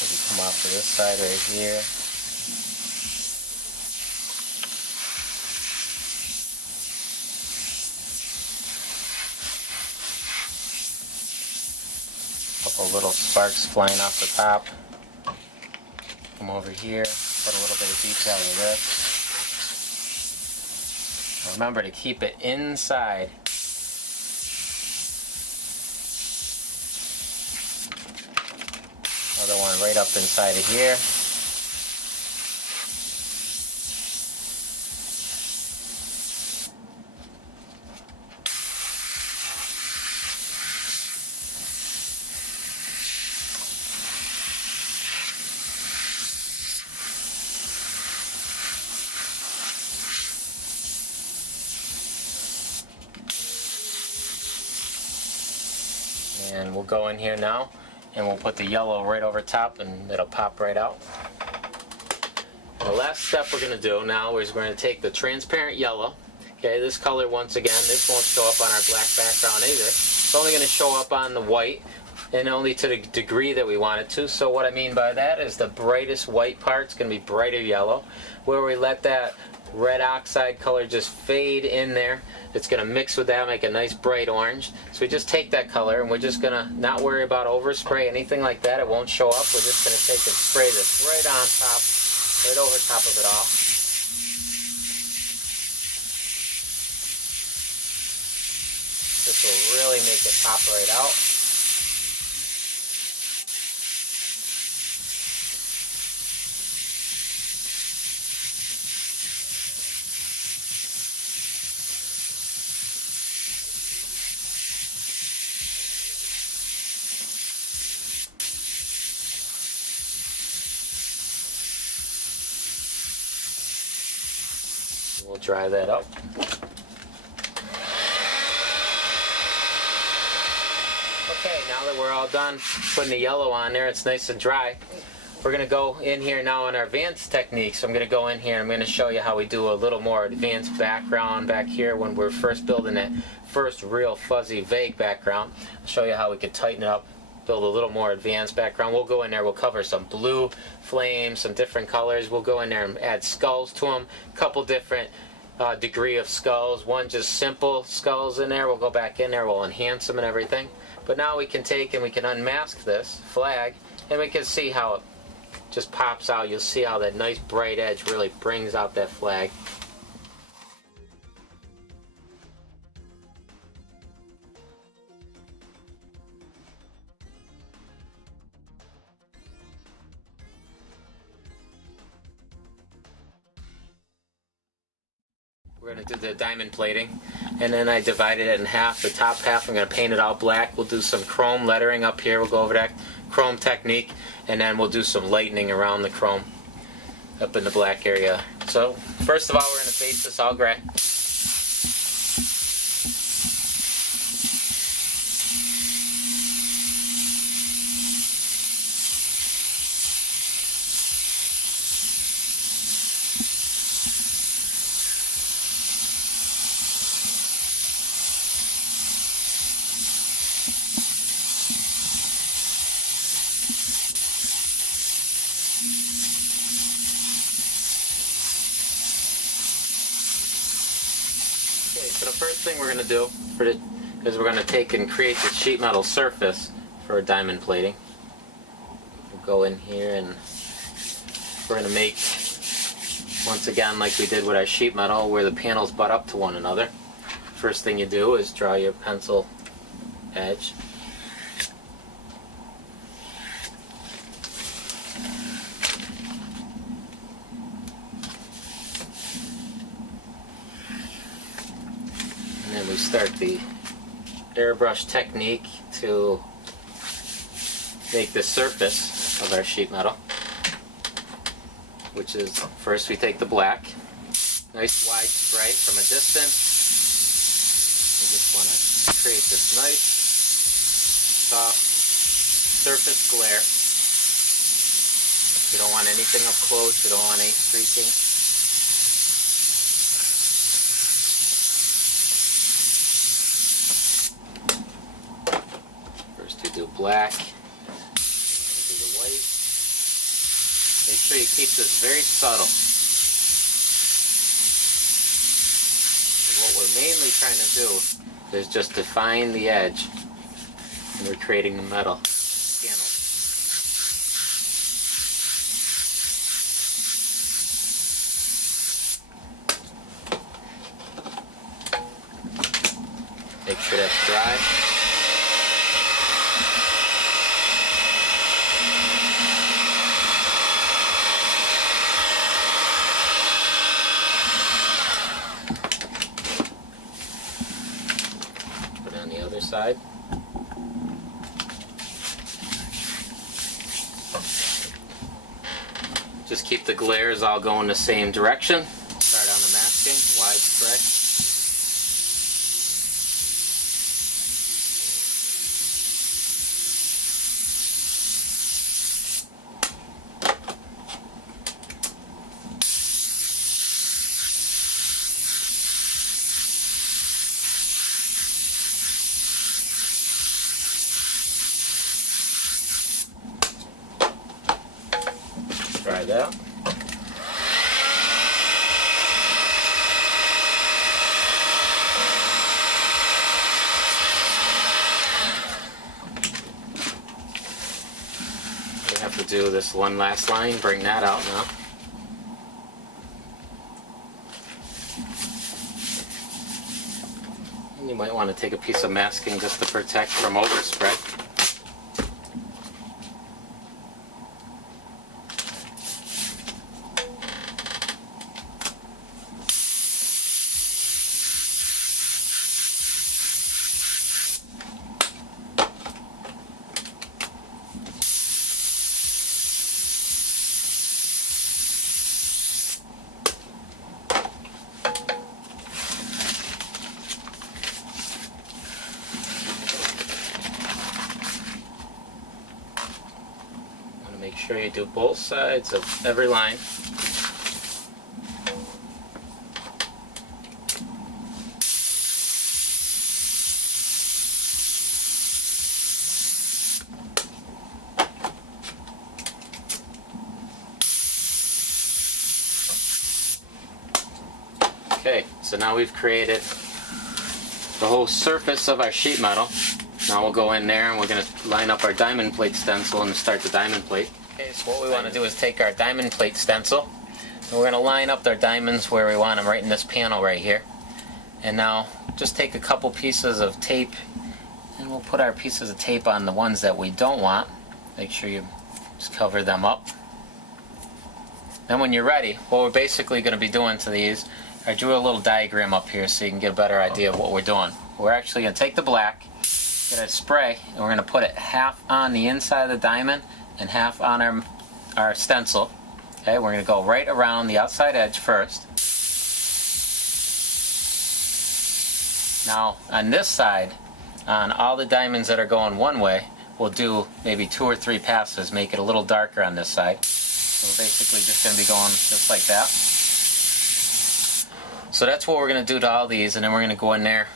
Maybe come off to this side right here. Couple little sparks flying off the top. Come over here, put a little bit of detail in this. Remember to keep it inside. Another one right up inside of here. And we'll go in here now and we'll put the yellow right over top and it'll pop right out. The last step we're going to do now is we're going to take the transparent yellow. Okay, this color once again, this won't show up on our black background either. It's only going to show up on the white, and only to the degree that we want it to. So what I mean by that is the brightest white part's going to be brighter yellow. Where we let that red oxide color just fade in there, it's going to mix with that, make a nice bright orange. So we just take that color, and we're just going to not worry about overspray, anything like that. It won't show up. We're just going to take and spray this right on top, right over top of it all. This will really make it pop right out. We'll dry that up. Okay, now that we're all done putting the yellow on there, it's nice and dry. We're going to go in here now on our advanced techniques. I'm going to go in here and I'm going to show you how we do a little more advanced background back here when we're first building that first real fuzzy, vague background. I'll show you how we could tighten it up, build a little more advanced background. We'll go in there, we'll cover some blue flames, some different colors. We'll go in there and add skulls to them, a couple different degree of skulls. One just simple skulls in there. We'll go back in there, we'll enhance them and everything. But now we can take and we can unmask this flag, and we can see how it just pops out. You'll see how that nice bright edge really brings out that flag. We're going to do the diamond plating, and then I divided it in half. The top half I'm going to paint it all black. We'll do some chrome lettering up here. We'll go over that chrome technique, and then we'll do some lightening around the chrome up in the black area. So first of all, we're going to base this all gray. Okay, so the first thing we're going to do is we're going to take and create the sheet metal surface for diamond plating. We'll go in here and we're going to make, once again like we did with our sheet metal, where the panels butt up to one another. First thing you do is draw your pencil edge. And then we start the airbrush technique to make the surface of our sheet metal, which is, first we take the black, nice wide spray from a distance. We just want to create this nice soft surface glare. You don't want anything up close, you don't want any streaking. First we do black, then we do the white. Make sure you keep this very subtle. What we're mainly trying to do is just define the edge, and we're creating the metal panel. Make sure that's dry. Put it on the other side. Just keep the glares all going the same direction. Start on the masking, wide spray. Try that. We have to do this one last line, bring that out now. And you might want to take a piece of masking just to protect from overspread. Make sure you do both sides of every line. Okay, so now we've created the whole surface of our sheet metal. Now we'll go in there and we're going to line up our diamond plate stencil and start the diamond plate. Okay, so what we want to do is take our diamond plate stencil and we're going to line up our diamonds where we want them, right in this panel right here. And now just take a couple pieces of tape and we'll put our pieces of tape on the ones that we don't want. Make sure you just cover them up. Then when you're ready, what we're basically going to be doing to these, I drew a little diagram up here so you can get a better idea of what we're doing. We're actually going to take the black, get a spray, and we're going to put it half on the inside of the diamond and half on our stencil. Okay, we're going to go right around the outside edge first. Now on this side, on all the diamonds that are going one way, we'll do maybe 2 or 3 passes, make it a little darker on this side. So we're basically just going to be going just like that. So that's what we're going to do to all these, and then we're going to go in there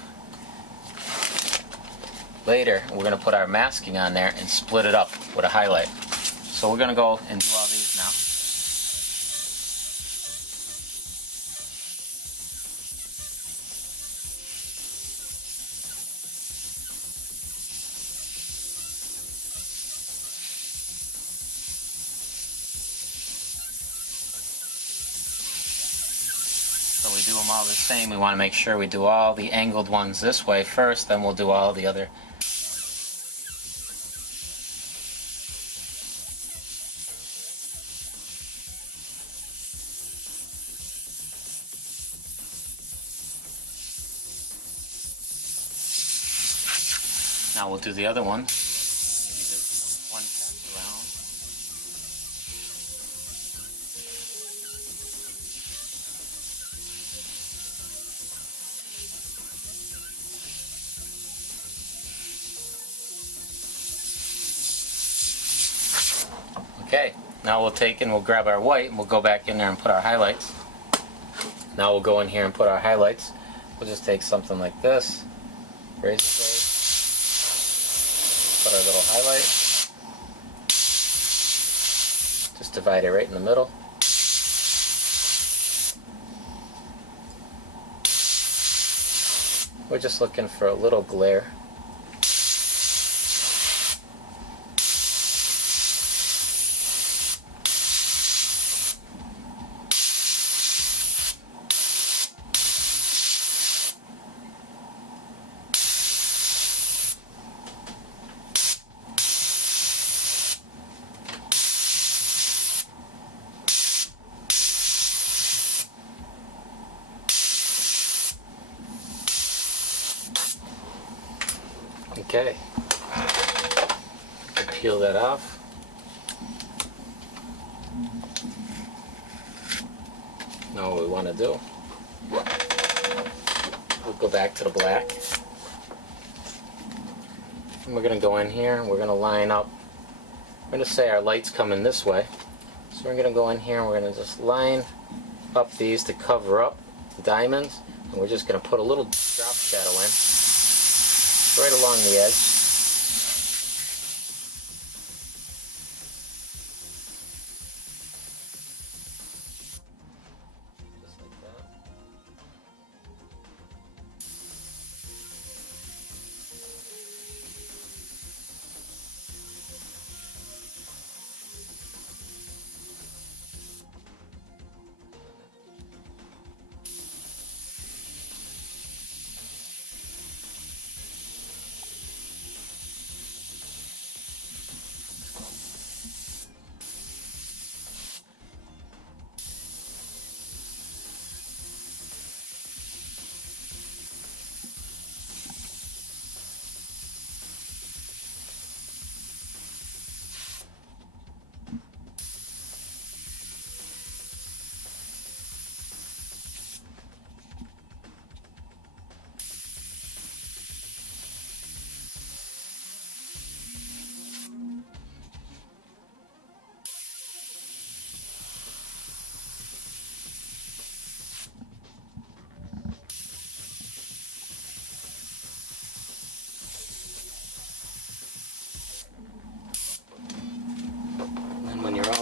later, we're going to put our masking on there and split it up with a highlight. So we're going to go and do all these now. So we do them all the same. We want to make sure we do all the angled ones this way first, then we'll do all the other. Now we'll do the other one. Maybe just one pass around. Okay, now we'll take and we'll grab our white and we'll go back in there and put our highlights. Now we'll go in here and put our highlights. We'll just take something like this, raise the blade, put our little highlight, just divide it right in the middle. We're just looking for a little glare. Okay, peel that off. Now what we want to do, we'll go back to the black. And we're going to go in here and we're going to line up. We're going to say our light's coming this way. So we're going to go in here and we're going to just line up these to cover up the diamonds. And we're just going to put a little drop shadow in. Right along the edge.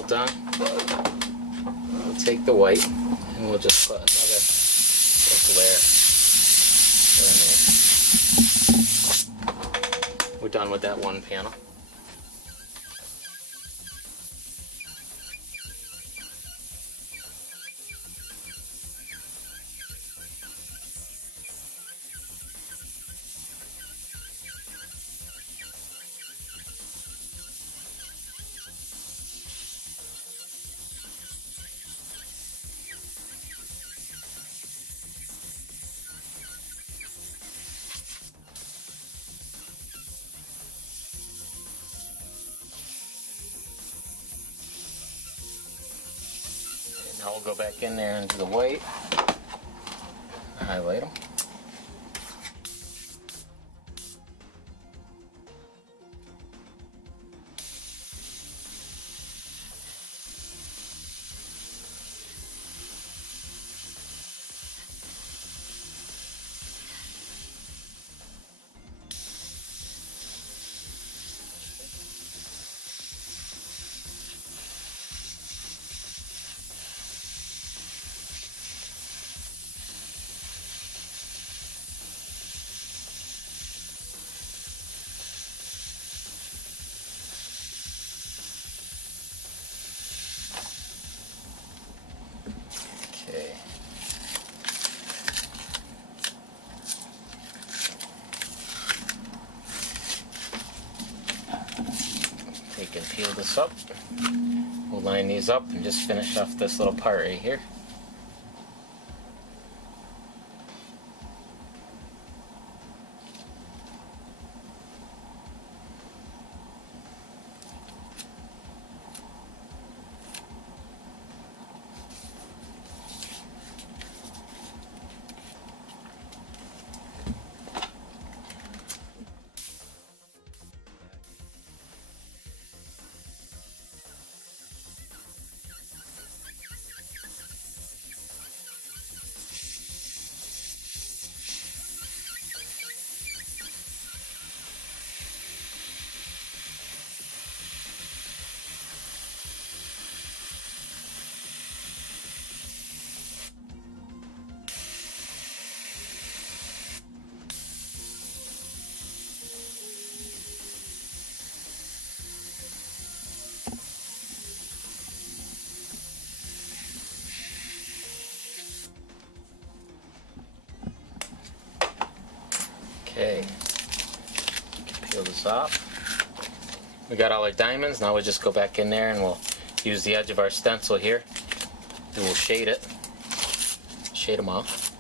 done, we'll take the white and we'll just put another little glare in there. We're done with that one panel. Now we'll go back in there into the white, highlight them. Take and peel this up. We'll line these up and just finish off this little part right here. Okay, peel this off. We got all our diamonds. Now we'll just go back in there and we'll use the edge of our stencil here and we'll shade it. Shade them off.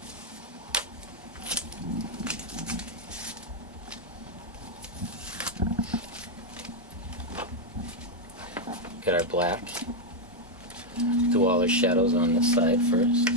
Get our black. Do all our shadows on this side first.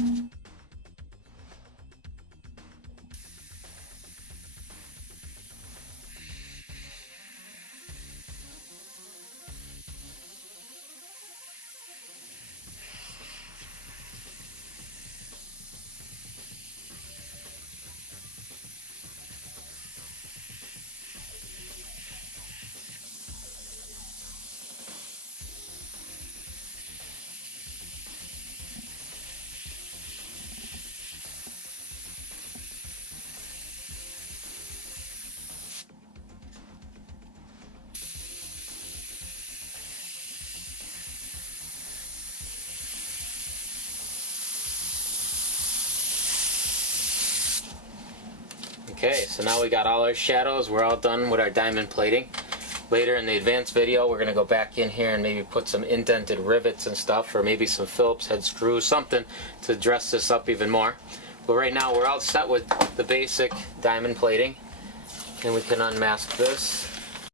Okay, so now we got all our shadows. We're all done with our diamond plating. Later in the advanced video, we're going to go back in here and maybe put some indented rivets and stuff, or maybe some Phillips head screws, something to dress this up even more. But right now, we're all set with the basic diamond plating. And we can unmask this.